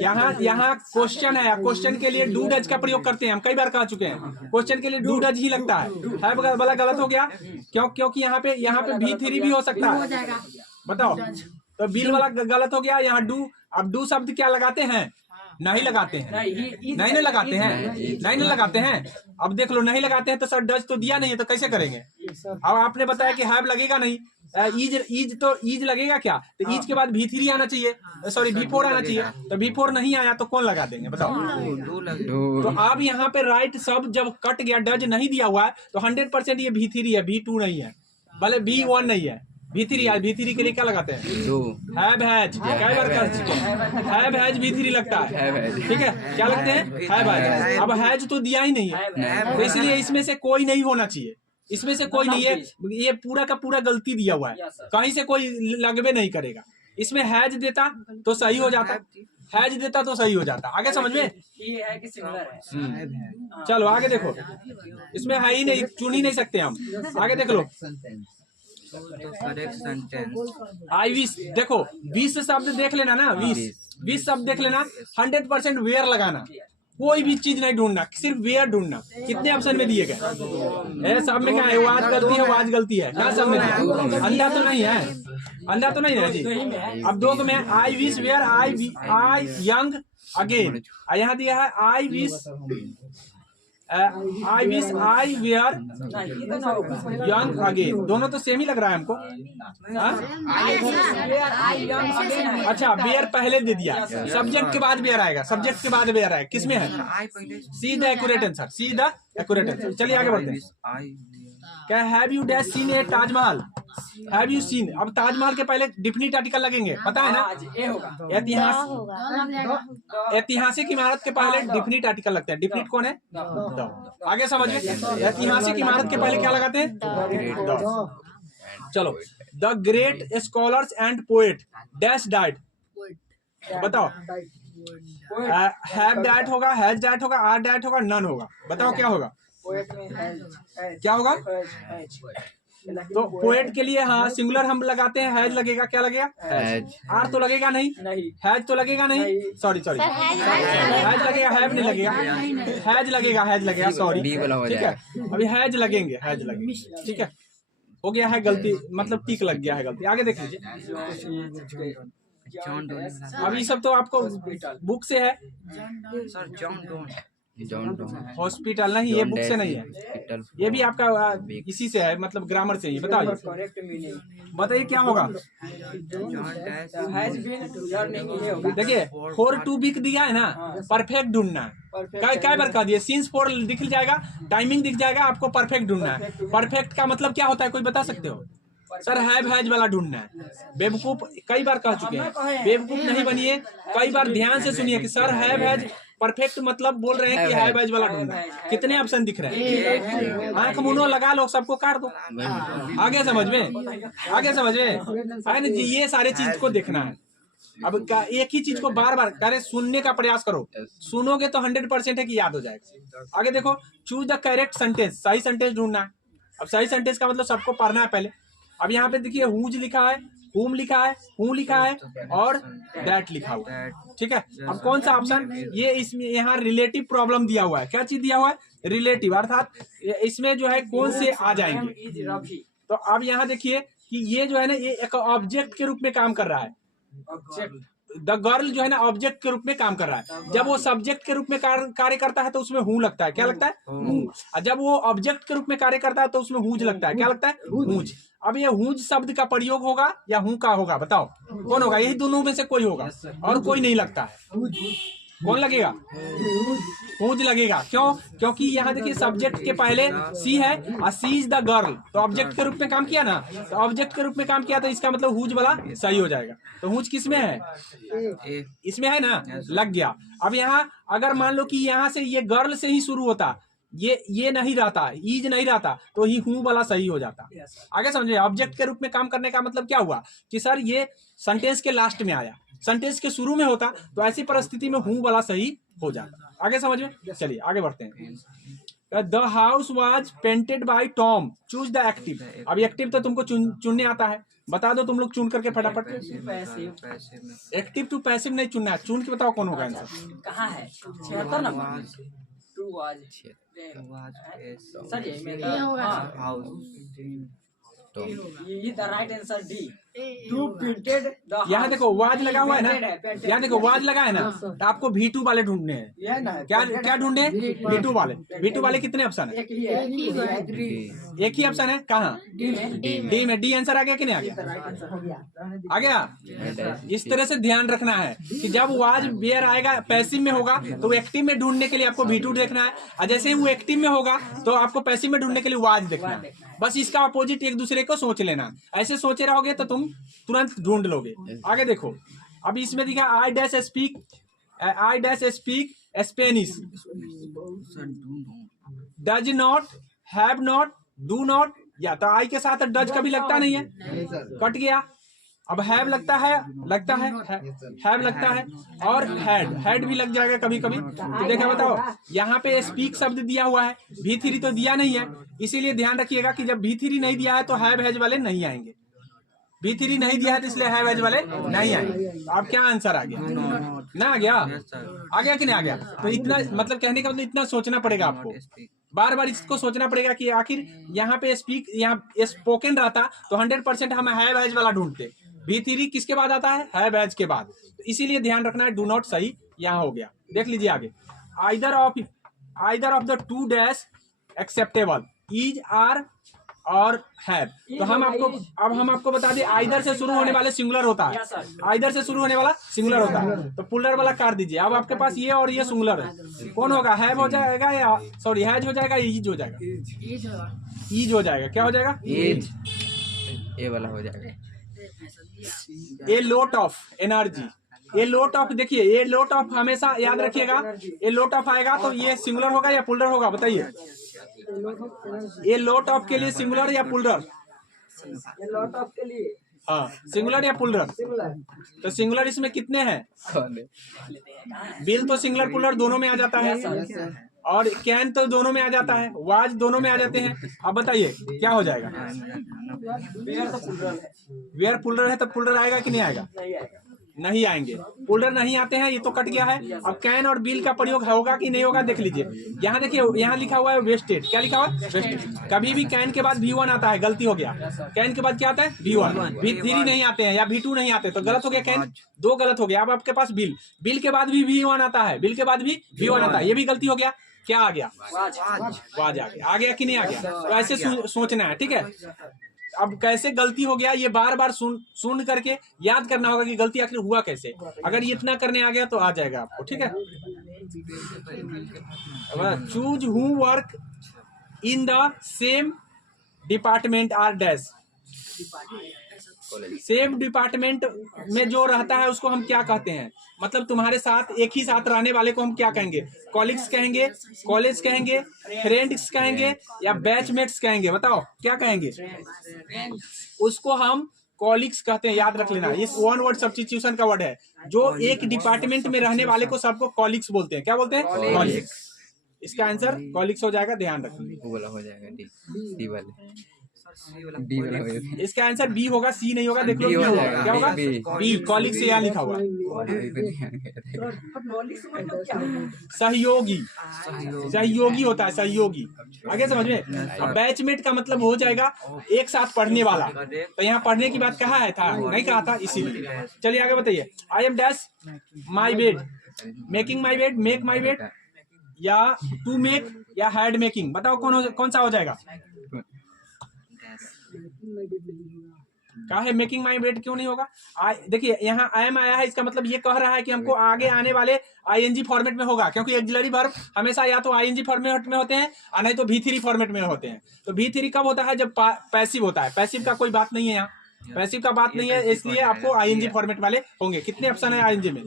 यहाँ क्वेश्चन है, क्वेश्चन के लिए डू डज का प्रयोग करते हैं, हम कई बार कह चुके हैं, क्वेश्चन के लिए डू डज ही लगता है वाला गलत हो गया क्योंकि यहाँ पे V3 भी हो सकता है। बताओ, तो बिल वाला गलत हो गया, यहाँ डू। अब डू शब्द क्या लगाते हैं? नहीं लगाते हैं, नहीं लगाते हैं, नहीं लगाते हैं। अब देख लो, नहीं लगाते हैं तो सर डज तो दिया नहीं है, तो कैसे करेंगे? अब आपने बताया कि हैव लगेगा नहीं, ईज लगेगा क्या? तो ईज के बाद V3 आना चाहिए, सॉरी V4 आना चाहिए। तो V4 नहीं आया तो कौन लगा देंगे बताओ? तो अब यहाँ पे राइट शब्द जब कट गया, डज नहीं दिया हुआ है, तो 100% ये V3 है, V2 नहीं है, भले V1 नहीं है, V3 है। V3 के लिए क्या लगाते हैं? हैव हैज, कई बार कर चुके हैं, हैव हैज V3 लगता है, ठीक है। क्या लगते हैं? Have has. अब हैज तो दिया ही नहीं है, तो इसलिए इसमें से कोई नहीं होना चाहिए, इसमें से कोई नहीं है, ये पूरा का पूरा गलती दिया हुआ है, कहीं से कोई लगवे नहीं करेगा। इसमें हैज देता तो सही हो जाता, हैज देता तो सही हो जाता। आगे समझ में? ये है कि सिमिलर है। चलो आगे देखो, इसमें है ही नहीं, चुन ही नहीं सकते हम। आगे देख लो, आई विश। देखो विश शब्द देख लेना ना, विश शब्द देख लेना, 100% वेयर लगाना, कोई भी चीज नहीं ढूंढना, सिर्फ वेयर ढूंढना। कितने ऑप्शन में दिए गए? सब में क्या है? वो आज गलती है, वो आज गलती है, क्या सब में? अंधा तो नहीं है, अंधा तो नहीं है जी। अब दो में I wish were I young again, यहाँ दिया है I wish I were young again, दोनों तो सेम ही लग रहा है हमको। अच्छा, वेयर पहले दे दिया, सब्जेक्ट के बाद वेयर आएगा, सब्जेक्ट के बाद वेयर आएगा, किसमें है? C the accurate answer, C the accurate answer. चलिए आगे बढ़ते हैं। क्या have you dash seen a Taj Mahal? Have you seen, अब ताजमहल के पहले डिफिनिट आर्टिकल लगेंगे, पता है ना? ऐतिहासिक इमारत के पहले डिफिनिट आर्टिकल लगते हैं। डिफिनिट कौन है? द। आगे समझ में, ऐतिहासिक इमारत के पहले क्या लगाते हैं? द। चलो, the great scholars and poet dash died. बताओ, हैव डैट होगा, हैज डैट होगा, आर डैट होगा, नन होगा। बताओ क्या होगा? क्या होगा? तो पोएट के लिए हाँ सिंगुलर हम लगाते हैं, हैज लगेगा, क्या लगेगा? हैज। आर तो लगेगा नहीं, हैज तो लगेगा नहीं, सॉरी हैज लगेगा, हैव नहीं लगेगा, हैज लगेगा, हैज लगेगा, सॉरी, ठीक है। अभी हैज लगेंगे, हैज लगेंगे, ठीक है। हो गया है गलती, मतलब टिक लग गया है गलती। आगे देख लीजिए, अभी सब तो आपको बुक से है। हॉस्पिटल नहीं, ये बुक से नहीं है, ये भी आपका इसी से है, मतलब ग्रामर से ही। बताइए करेक्ट मीनिंग बताइए क्या होगा। हैज बीन लर्निंग, ये होगा। देखिए फॉर टू वीक दिया है ना, परफेक्ट ढूंढना है। क्या बार कह दिए, सिंस फॉर दिख जाएगा, टाइमिंग दिख जाएगा, आपको परफेक्ट ढूंढना है। परफेक्ट का मतलब क्या होता है, कोई बता सकते हो? सर हैव हैज वाला ढूंढना है। बेवकूफ कई बार कह चुके हैं, बेवकूफ नहीं बनिए, कई बार ध्यान से सुनिए कि सर हैव हैज परफेक्ट मतलब बोल रहे हैं कि हैव हैज वाला ढूंढना है। कितने ऑप्शन दिख रहे हैं, आंख मुनो लगा लो, सबको काट दो। आगे समझ में, आगे समझ में है ना जी, ये सारे चीज को देखना है। अब एक ही चीज को बार बार करे, सुनने का प्रयास करो, सुनोगे तो 100% है कि याद हो जाएगा। आगे देखो, चूज द करेक्ट सेंटेंस, सही सेंटेंस ढूंढना है। अब सही सेंटेंस का मतलब सबको पढ़ना है पहले। अब यहाँ पे देखिए हुज लिखा है, हुम लिखा है, हु लिखा है और दैट लिखा हुआ है, ठीक है। अब कौन सा ऑप्शन, ये इसमें यहाँ रिलेटिव प्रॉब्लम दिया हुआ है। क्या चीज दिया हुआ है? रिलेटिव, अर्थात इसमें जो है कौन से आ जाएंगे। तो अब यहाँ देखिए कि ये जो है ना, ये एक ऑब्जेक्ट के रूप में काम कर रहा है। द गर्ल जो है ना ऑब्जेक्ट के रूप में काम कर रहा है। जब वो सब्जेक्ट के रूप में कार्य करता है तो उसमें हूं लगता है। क्या लगता है? हूं। और जब वो ऑब्जेक्ट के रूप में कार्य करता है तो उसमें हूज लगता है। क्या लगता है? हूज। अब ये हूज शब्द का प्रयोग होगा या हूं का होगा, बताओ कौन होगा? यही दोनों में से कोई होगा और कोई नहीं लगता है। कौन लगेगा? हूज लगेगा। क्यों? क्योंकि यहाँ देखिए सब्जेक्ट के पहले सी है और सी इज द गर्ल, तो ऑब्जेक्ट के रूप में काम किया ना, तो ऑब्जेक्ट के रूप में काम किया तो इसका मतलब हूज वाला सही हो जाएगा। तो हूज किस में है? इसमें है ना, लग गया। अब यहाँ अगर मान लो कि यहाँ से ये गर्ल से ही शुरू होता, ये नहीं रहता, ईज नहीं रहता, तो ही हूं वाला सही हो जाता। आगे समझे? ऑब्जेक्ट के रूप में काम करने का मतलब क्या हुआ कि सर ये सेंटेंस के लास्ट में आया, सेंटेंस के शुरू में होता तो ऐसी परिस्थिति में हूं वाला सही हो जाता। आगे समझ में? चलिए आगे बढ़ते हैं। The house was painted bye Tom, choose the active. अब एक्टिव तो तुमको चुनने आता है, बता दो तुम लोग चुन करके फटाफट। एक्टिव टू पैसिव नहीं चुनना है, चुन के बताओ कौन होगा आंसर। कहाँ है? 76 नंबर। टू वाज सर, ये मेरा ये the right answer D. To painted the, यहाँ देखो वाज लगा हुआ है ना, यहाँ देखो वाज लगा है ना, तो आपको V2 वाले ढूंढने हैं। क्या ढूंढने? V2 वाले। V2 वाले कितने ऑप्शन है? एक ही ऑप्शन है। कहाँ? डी में। डी आंसर आ गया कि नहीं आ गया? आ गया। इस तरह से ध्यान रखना है कि जब वाज वेयर आएगा पैसिव में होगा तो एक्टिव में ढूंढने के लिए आपको V2 देखना है, और जैसे ही वो एक्टिव में होगा तो आपको पैसिव में ढूंढने के लिए वाज देखना है। बस इसका अपोजिट एक दूसरे को सोच लेना। ऐसे सोचे रहोगे तो तुम तुरंत ढूंढ लोगे। आगे देखो, अब इसमें दिखा I dash speak Spanish, does not, have not, do not, या तो आई के साथ डज कभी लगता नहीं है, कट गया। अब हैव लगता है हैव लगता है, और हैड भी लग जाएगा कभी कभी। तो देखा, बताओ यहाँ पे स्पीक शब्द दिया हुआ है, V3 तो दिया नहीं है, इसीलिए ध्यान रखिएगा कि जब V3 नहीं दिया है तो हैव हैज वाले नहीं आएंगे। V3 नहीं दिया है तो इसलिए हैव हैज वाले नहीं आएंगे। अब क्या आंसर आ गया? ना आ गया? आ गया कि नहीं आ गया? तो इतना मतलब कहने का मतलब इतना सोचना पड़ेगा आपको, बार बार इसको सोचना पड़ेगा कि आखिर यहाँ पे स्पीक, यहाँ स्पोकन रहता तो 100% हम हैव हैज वाला ढूंढते। V3 किसके बाद आता है? हैव हैज के बाद। तो इसीलिए ध्यान रखना है, डू नॉट सही यहाँ हो गया। देख लीजिए आगे, either of the two dash acceptable, is, are और हैव। तो हम आपको बता दें, आइदर से शुरू होने वाले सिंगुलर होता है, आइदर से शुरू होने वाला सिंगुलर होता है, तो पुलर वाला काट दीजिए। अब आपके पास ये और ये सिंगुलर है, कौन होगा? हैव हो जाएगा या सॉरी हैज हो जाएगा, ईज हो जाएगा? ईज हो जाएगा। क्या हो जाएगा? ईज। ये वाला हो जाएगा। A lot of energy, a lot of, देखिए ए लोट ऑफ हमेशा याद रखिएगा, ए लोट ऑफ आएगा तो ये सिंगुलर होगा या पुलर होगा? बताइए, ये लोट ऑफ के लिए सिंगुलर या पुलर? लॉट ऑफ के लिए हाँ, सिंगुलर या पुलर? तो सिंगुलर इसमें कितने हैं? बिल तो सिंगुलर पुलर दोनों में आ जाता है, और कैन तो दोनों में आ जाता है, वाज दोनों में आ जाते हैं। अब बताइए क्या हो जाएगा? वेयर पुलर है तो पुलर आएगा कि नहीं आएगा? नहीं आएंगे, पुलर नहीं आते हैं, ये तो कट गया है। अब कैन और बिल का प्रयोग होगा कि नहीं होगा देख लीजिए। यहाँ देखिए, यहाँ लिखा हुआ है वेस्टेड। क्या लिखा हुआ है? वेस्टेड। कभी भी कैन के बाद V1 आता है, गलती हो गया। कैन के बाद क्या आता है? V1। V3 नहीं आते हैं या V2 नहीं आते, तो गलत हो गया। कैन दो गलत हो गया। अब आपके पास बिल के बाद भी V1 आता है, बिल के बाद भी V1 आता है, ये भी गलती हो गया। क्या आ गया? वाज वाज आ गया कि नहीं आ गया? तो ऐसे सोचना है, ठीक है। अब कैसे गलती हो गया ये बार बार सुन करके याद करना होगा कि गलती आखिर हुआ कैसे। अगर ये इतना करने आ गया तो आ जाएगा आपको, ठीक है। Choose who work in the same department are dash. Same department में जो रहता है उसको हम क्या कहते हैं? मतलब तुम्हारे साथ एक ही साथ रहने वाले को हम क्या कहेंगे? कॉलिग्स कहेंगे, कॉलेज कहेंगे, फ्रेंड्स कहेंगे या बैचमेट्स कहेंगे? बताओ क्या कहेंगे? उसको हम कॉलिग्स कहते हैं, याद रख लेना। ये वन वर्ड सब्स्टिट्यूशन का वर्ड है। जो एक डिपार्टमेंट में रहने वाले को सबको कॉलिग्स बोलते हैं। क्या बोलते हैं? कॉलिग्स। इसका आंसर कॉलिग्स हो जाएगा, ध्यान रखना। वो वाला हो जाएगा, डी वाले, बी वाला हो जाएगा। इसका आंसर बी होगा, सी नहीं होगा। देख लो क्या होगा? बी। कॉलिग्स से यहाँ लिखा हुआ सहयोगी। सहयोगी होता है, सहयोगी। आगे समझ में। अब बैचमेट का मतलब हो जाएगा एक साथ पढ़ने वाला। तो यहाँ पढ़ने की बात कहा है था? नहीं कहा था, इसीलिए। चलिए आगे बताइए। I am dash my bed, making my bed, make my bed, या टू मेक या हैड मेकिंग। बताओ कौन सा हो जाएगा? क्या है? मेकिंग माई बेड क्यों नहीं होगा? देखिए यहाँ आई एम आया है, इसका मतलब ये कह रहा है कि हमको आगे आने वाले आईएनजी फॉर्मेट में होगा, क्योंकि ऑक्सिलरी वर्ब हमेशा या तो आईएनजी फॉर्मेट में होते हैं और नहीं तो V3 फॉर्मेट में होते हैं। तो V3 कब होता है? जब पैसिव होता है। पैसिव का कोई बात नहीं है यहाँ, पैसिव का बात नहीं है, इसलिए आपको आईएनजी फॉर्मेट वाले होंगे। कितने ऑप्शन है आईएनजी में?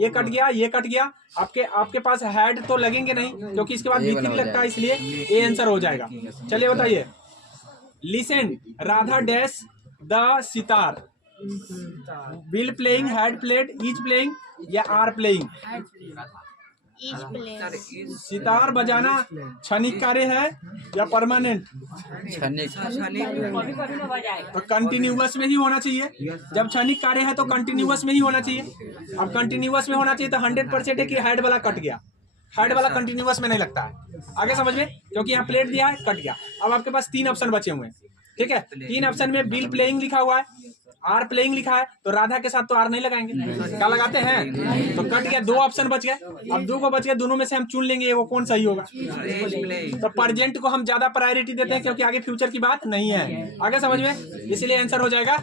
ये कट गया, ये कट गया। आपके पास हैड तो लगेंगे नहीं, क्योंकि इसके बाद V3 लगता है, इसलिए ये आंसर हो जाएगा। चलिए बताइए। Listen Radha dash the sitar, will playing, had played, is playing या are playing? Each place. Sitar बजाना क्षणिक कार्य है या परमानेंट? तो कंटिन्यूअस में ही होना चाहिए। जब क्षणिक कार्य है तो कंटिन्यूअस में ही होना चाहिए। अब कंटिन्यूअस में होना चाहिए तो 100% है कि हेड वाला कट गया। हेड वाला कंटिन्यूअस में नहीं लगता है। आगे समझ में, क्योंकि यहाँ प्लेट दिया है, कट गया। अब आपके पास 3 ऑप्शन बचे हुए हैं, ठीक है। 3 ऑप्शन में बिल प्लेइंग लिखा हुआ है, आर प्लेइंग लिखा है, तो राधा के साथ तो आर नहीं लगाएंगे, क्या लगाते हैं? तो कट गया, 2 ऑप्शन बच गए। अब 2 को बच गए, दोनों में से हम चुन लेंगे वो कौन सही होगा। तो प्रेजेंट को हम ज्यादा प्रायोरिटी देते हैं, क्योंकि आगे फ्यूचर की बात नहीं है। आगे समझ में, इसलिए आंसर हो जाएगा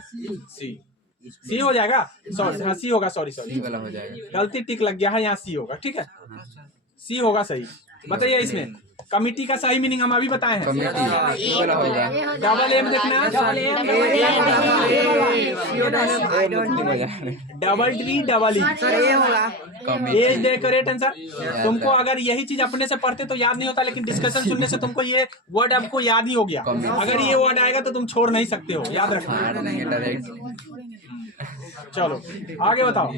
सी। सी हो जाएगा, सॉरी हाँ सी होगा, सॉरी वाला हो जाएगा। गलती टिक लग गया है, यहाँ सी होगा, ठीक है। सी होगा सही। बताइए इसमें कमिटी का सही मीनिंग हम अभी बताए हैं। डबल एम देखना, double D double E, is the accurate answer. तुमको अगर यही चीज अपने से पढ़ते तो याद नहीं होता, लेकिन डिस्कशन सुनने से तुमको ये वर्ड आपको याद ही हो गया। अगर ये वर्ड आएगा तो तुम छोड़ नहीं सकते हो, याद रखना। चलो आगे बताओ।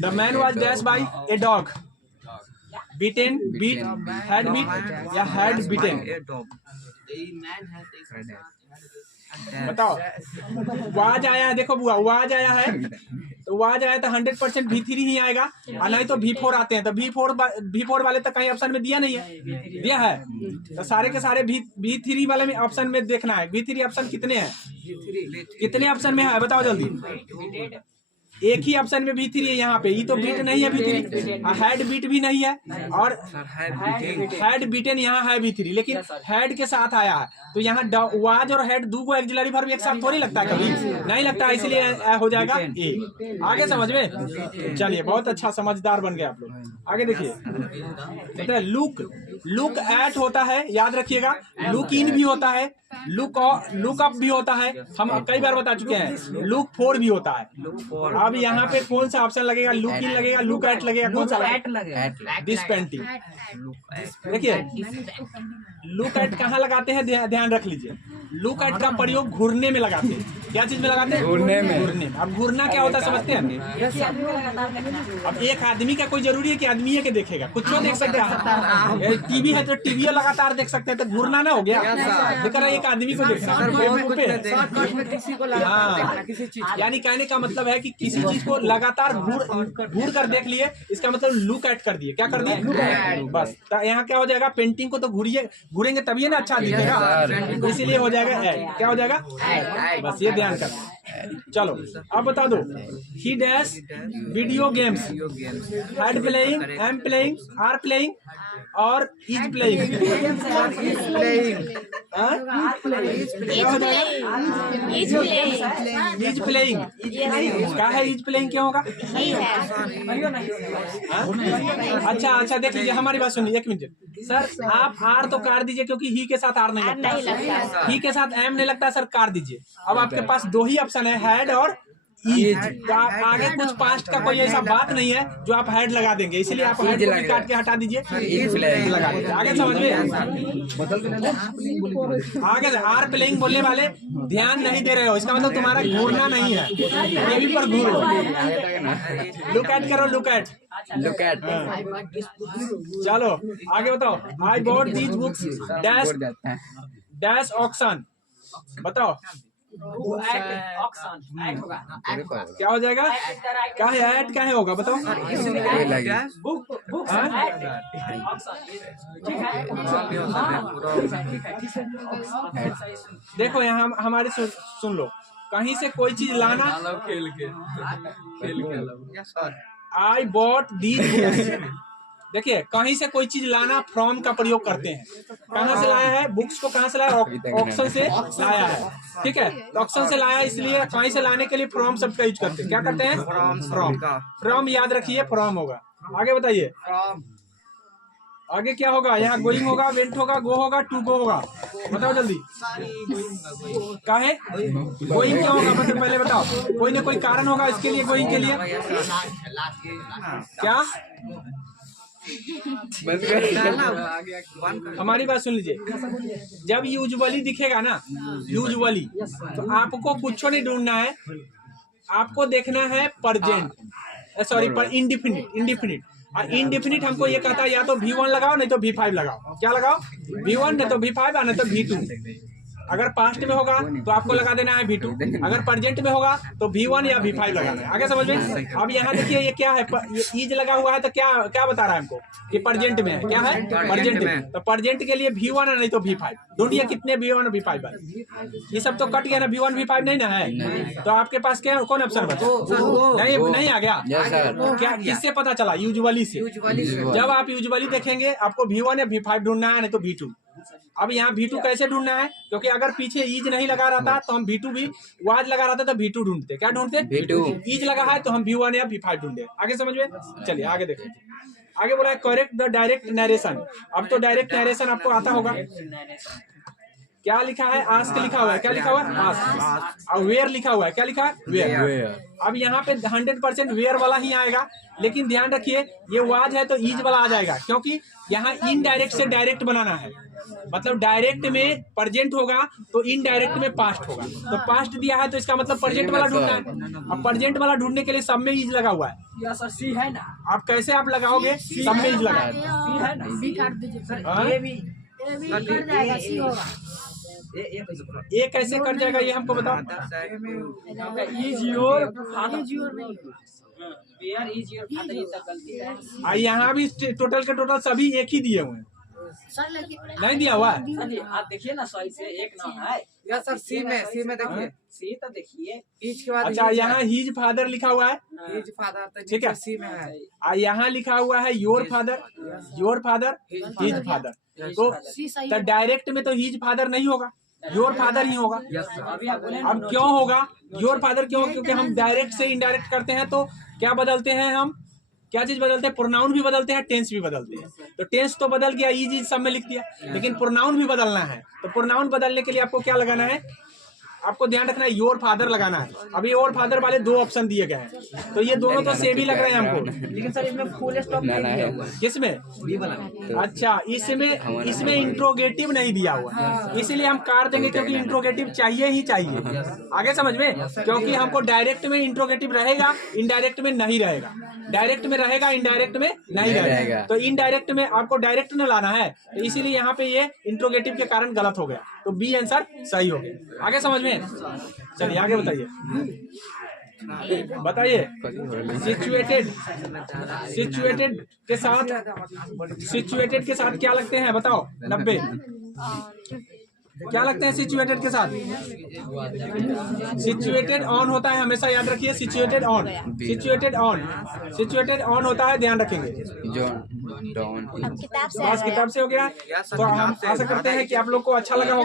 The man was dash by a dog, beaten, beat, had beat या हैड बीटेन? बताओ। वाज आया है, देखो बुआ वाज आया है, तो वाज आया तो 100% V3 ही आएगा, और नहीं तो V4 आते हैं। तो V4 वाले तो कहीं ऑप्शन में दिया नहीं है, दिया है तो सारे के सारे V3 वाले में ऑप्शन में देखना है। V3 ऑप्शन कितने हैं, कितने ऑप्शन में है बताओ जल्दी। एक ही ऑप्शन में V3 है यहाँ पे, ये तो बीट नहीं है V3, हैड बीट भी नहीं है, और हैड बीटन यहाँ है V3, लेकिन हैड के साथ आया है। तो यहाँ वाज और हैड 2 को ऑक्सिलरी वर्ब एक साथ थोड़ी लगता है, कभी नहीं लगता, इसलिए हो जाएगा ए। आगे समझ में। चलिए बहुत अच्छा, समझदार बन गए आप लोग। आगे देखिए, लुक एट होता है, याद रखिएगा। लुक इन भी होता है, लुक अप भी होता है, हम कई बार बता चुके हैं। लुक फॉर भी होता है। अब यहाँ पे कौन सा ऑप्शन लगेगा? लुक इन लगेगा, लुक एट लगेगा, कौन सा लगेगा? This painting. देखिए लुक एट कहाँ लगाते हैं, ध्यान रख लीजिए। लुक एट का प्रयोग घूरने में लगाते हैं। क्या चीज में लगाते हैं? घूरने में। अब घूरना क्या होता है समझते हैं? अब एक आदमी का कोई जरूरी है कि आदमी है कि देखेगा, कुछ देख सकता है, टीवी है तो टीवी लगातार देख सकते हैं, तो घूरना ना हो गया। देख रहा एक आदमी को देखना शॉर्टकट में किसी को लगातार देखना किसी चीज को। यानी कहने का मतलब है कि किसी चीज को लगातार घूर कर देख लिए, इसका मतलब लुक एट कर दिए। क्या कर दिए? बस। तो यहाँ क्या हो जाएगा, पेंटिंग को तो घूरेंगे तभी ना अच्छा दिखेगा, इसीलिए हो जाएगा एड। क्या हो जाएगा? बस ये ध्यान करना। चलो अब बता दो। He dash video games, had playing, am playing, are playing और इज प्लेइंग। इज प्लेइंग क्या है? इज प्लेइंग क्या होगा? अच्छा देख लीजिए, हमारी बात सुनिए एक मिनट। सर आप आर तो काट दीजिए, क्योंकि ही के साथ आर नहीं लगता, ही के साथ एम नहीं लगता सर, काट दीजिए। अब आपके पास दो ही ऑप्शन है, हैड और ईज। तो आप आगे कुछ पास्ट का कोई ऐसा बात नहीं है जो आप हेड लगा देंगे, इसीलिए आप हेड को भी काट के हटा दीजिए, लगा दीजिए। आगे समझ में? आगे आर प्लेइंग बोलने वाले ध्यान नहीं दे रहे हो, इसका मतलब तुम्हारा घूरना नहीं है, ये भी पर घूरो। लुक एट करो, लुक एट। चलो आगे बताओ। I bought these books dash dash auction. बताओ क्या हो जाएगा? क्या है? ऐड क्या है होगा? बताओ। देखो यहाँ हमारे सुन लो, कहीं से कोई चीज लाना। I bought these books. देखिए कहीं से कोई चीज लाना फ्रॉम का प्रयोग करते हैं। कहाँ से लाया है? बुक्स को कहाँ से लाया? ऑक्शन से लाया है, ठीक है। तो ऑक्शन से लाया, इसलिए कहीं से लाने के लिए फ्रॉम शब्द का यूज करते हैं। क्या करते हैं? फ्रॉम याद रखिए, फ्रॉम होगा। आगे बताइए, आगे क्या होगा? यहाँ गोइंग होगा, वेंट होगा, गो होगा, टू गो होगा। बताओ जल्दी। क्या है? गोइंग क्या होगा? मतलब पहले बताओ, कोई ना कोई कारण होगा इसके लिए, गोइंग के लिए। क्या? हमारी बात सुन लीजिए, जब यूजुअली दिखेगा ना, यूजुअली, तो आपको कुछ नहीं ढूंढना है, आपको देखना है परजेंट, सॉरी पर इंडिफिनिट। इंडिफिनिट हमको ये कहता है या तो V1 लगाओ नहीं तो V5 लगाओ। क्या लगाओ? V1 नहीं तो V5 नहीं तो V2। अगर पास्ट में होगा तो आपको लगा देना है V2, अगर प्रेजेंट में होगा तो V1 या V5 लगाना है। आगे समझ में? अब यहाँ देखिए ये क्या है, ये ईज लगा हुआ है, तो क्या क्या बता रहा है हमको? ये प्रेजेंट में है। क्या है? प्रेजेंट में। तो प्रेजेंट के लिए V1 नहीं तो V5 ढूंढिए, कितने V1 और V5 है। ये सब तो कट गया ना, V1 V5 नहीं ना है, तो आपके पास क्या कौन ऑप्शन बचा? नहीं आ गया क्या? किससे पता चला? यूजुअली से। जब आप यूजुअली देखेंगे आपको V1 या V5 ढूंढना है, नहीं तो V2। अब यहाँ V2 कैसे ढूंढना है? क्योंकि अगर पीछे ईज नहीं लगा रहता तो हम V2 भी, वाज लगा रहता तो V2 ढूंढते। क्या ढूंढते? V2। ईज लगा है तो हम V1 या V5 ढूंढे। आगे समझ में? चलिए आगे देखिए। आगे बोला है करेक्ट द डायरेक्ट नरेशन। अब तो डायरेक्ट नरेशन आपको आता होगा। क्या लिखा है? आस्क लिखा हुआ है। क्या लिखा हुआ है? आस्क। और वेयर लिखा हुआ है। क्या लिखा है? वेयर। अब यहाँ पे 100% वेयर वाला ही आएगा, लेकिन ध्यान रखिए ये वाज है तो ईज वाला आ जाएगा, क्योंकि यहाँ इनडायरेक्ट से डायरेक्ट बनाना है। मतलब डायरेक्ट में प्रेजेंट होगा तो इनडायरेक्ट में पास्ट होगा। तो पास्ट दिया है तो इसका मतलब प्रेजेंट वाला ढूंढना है। अब प्रेजेंट वाला ढूंढने के लिए सब में ईज लगा हुआ है। सर सी है ना, आप कैसे आप लगाओगे? सब में ईज लगा है। बी काट दीजिए सर, ये भी कट जाएगा, सी होगा। ये कैसे कर जाएगा ये हमको बताओ। यहाँ भी टोटल के टोटल सभी एक ही दिए हुए हैं, सर लेकिन नहीं दिया हुआ है। आप देखिए ना, सही से एक नाम है या सर सी में देखिए, सी तो देखिए ईच के बाद। अच्छा यहाँ हिज फादर लिखा हुआ है, ईच फादर ठीक है, सी में है। यहाँ लिखा हुआ है your father, your father, his father. तो डायरेक्ट में तो हिज फादर नहीं होगा, योर फादर ही होगा। अब क्यों होगा योर फादर? क्यों? क्योंकि हम डायरेक्ट से इनडायरेक्ट करते हैं तो क्या बदलते हैं हम? क्या चीज बदलते हैं? प्रोनाउन भी बदलते हैं, टेंस भी बदलते हैं। तो टेंस तो बदल गया, ईज सब में लिख दिया, लेकिन प्रोनाउन भी बदलना है। तो प्रोनाउन बदलने के लिए आपको क्या लगाना है? आपको ध्यान रखना है योर फादर लगाना है। अभी योर फादर वाले 2 ऑप्शन दिए गए हैं, तो ये दोनों तो सेम ही लग रहे हैं हमको। लेकिन सर इसमें फुल स्टॉप नहीं दिया हुआ है। किसमें? बी वाला में। अच्छा, इसमें इंट्रोगेटिव नहीं दिया हुआ, इसीलिए हम कार देंगे क्योंकि इंट्रोगेटिव चाहिए ही चाहिए। आगे समझ में, क्योंकि हमको डायरेक्ट में इंट्रोगेटिव रहेगा, इनडायरेक्ट में नहीं रहेगा। डायरेक्ट में रहेगा, इनडायरेक्ट में नहीं रहेगा। तो इनडायरेक्ट में आपको डायरेक्ट न लाना है, तो इसीलिए यहाँ पे ये इंट्रोगेटिव के कारण गलत हो गया, तो बी आंसर सही हो गया। आगे समझ में? चलिए आगे बताइए, बताइए। सिचुएटेड के साथ क्या लगते हैं बताओ? 90 क्या लगते हैं सिचुएटेड के साथ? सिचुएटेड ऑन होता है, हमेशा याद रखिए। Situated on, situated on, situated on होता है, ध्यान रखेंगे। अब किताब से बस किताब से हो गया। तो हम आशा करते हैं कि आप लोग को अच्छा लगा होगा।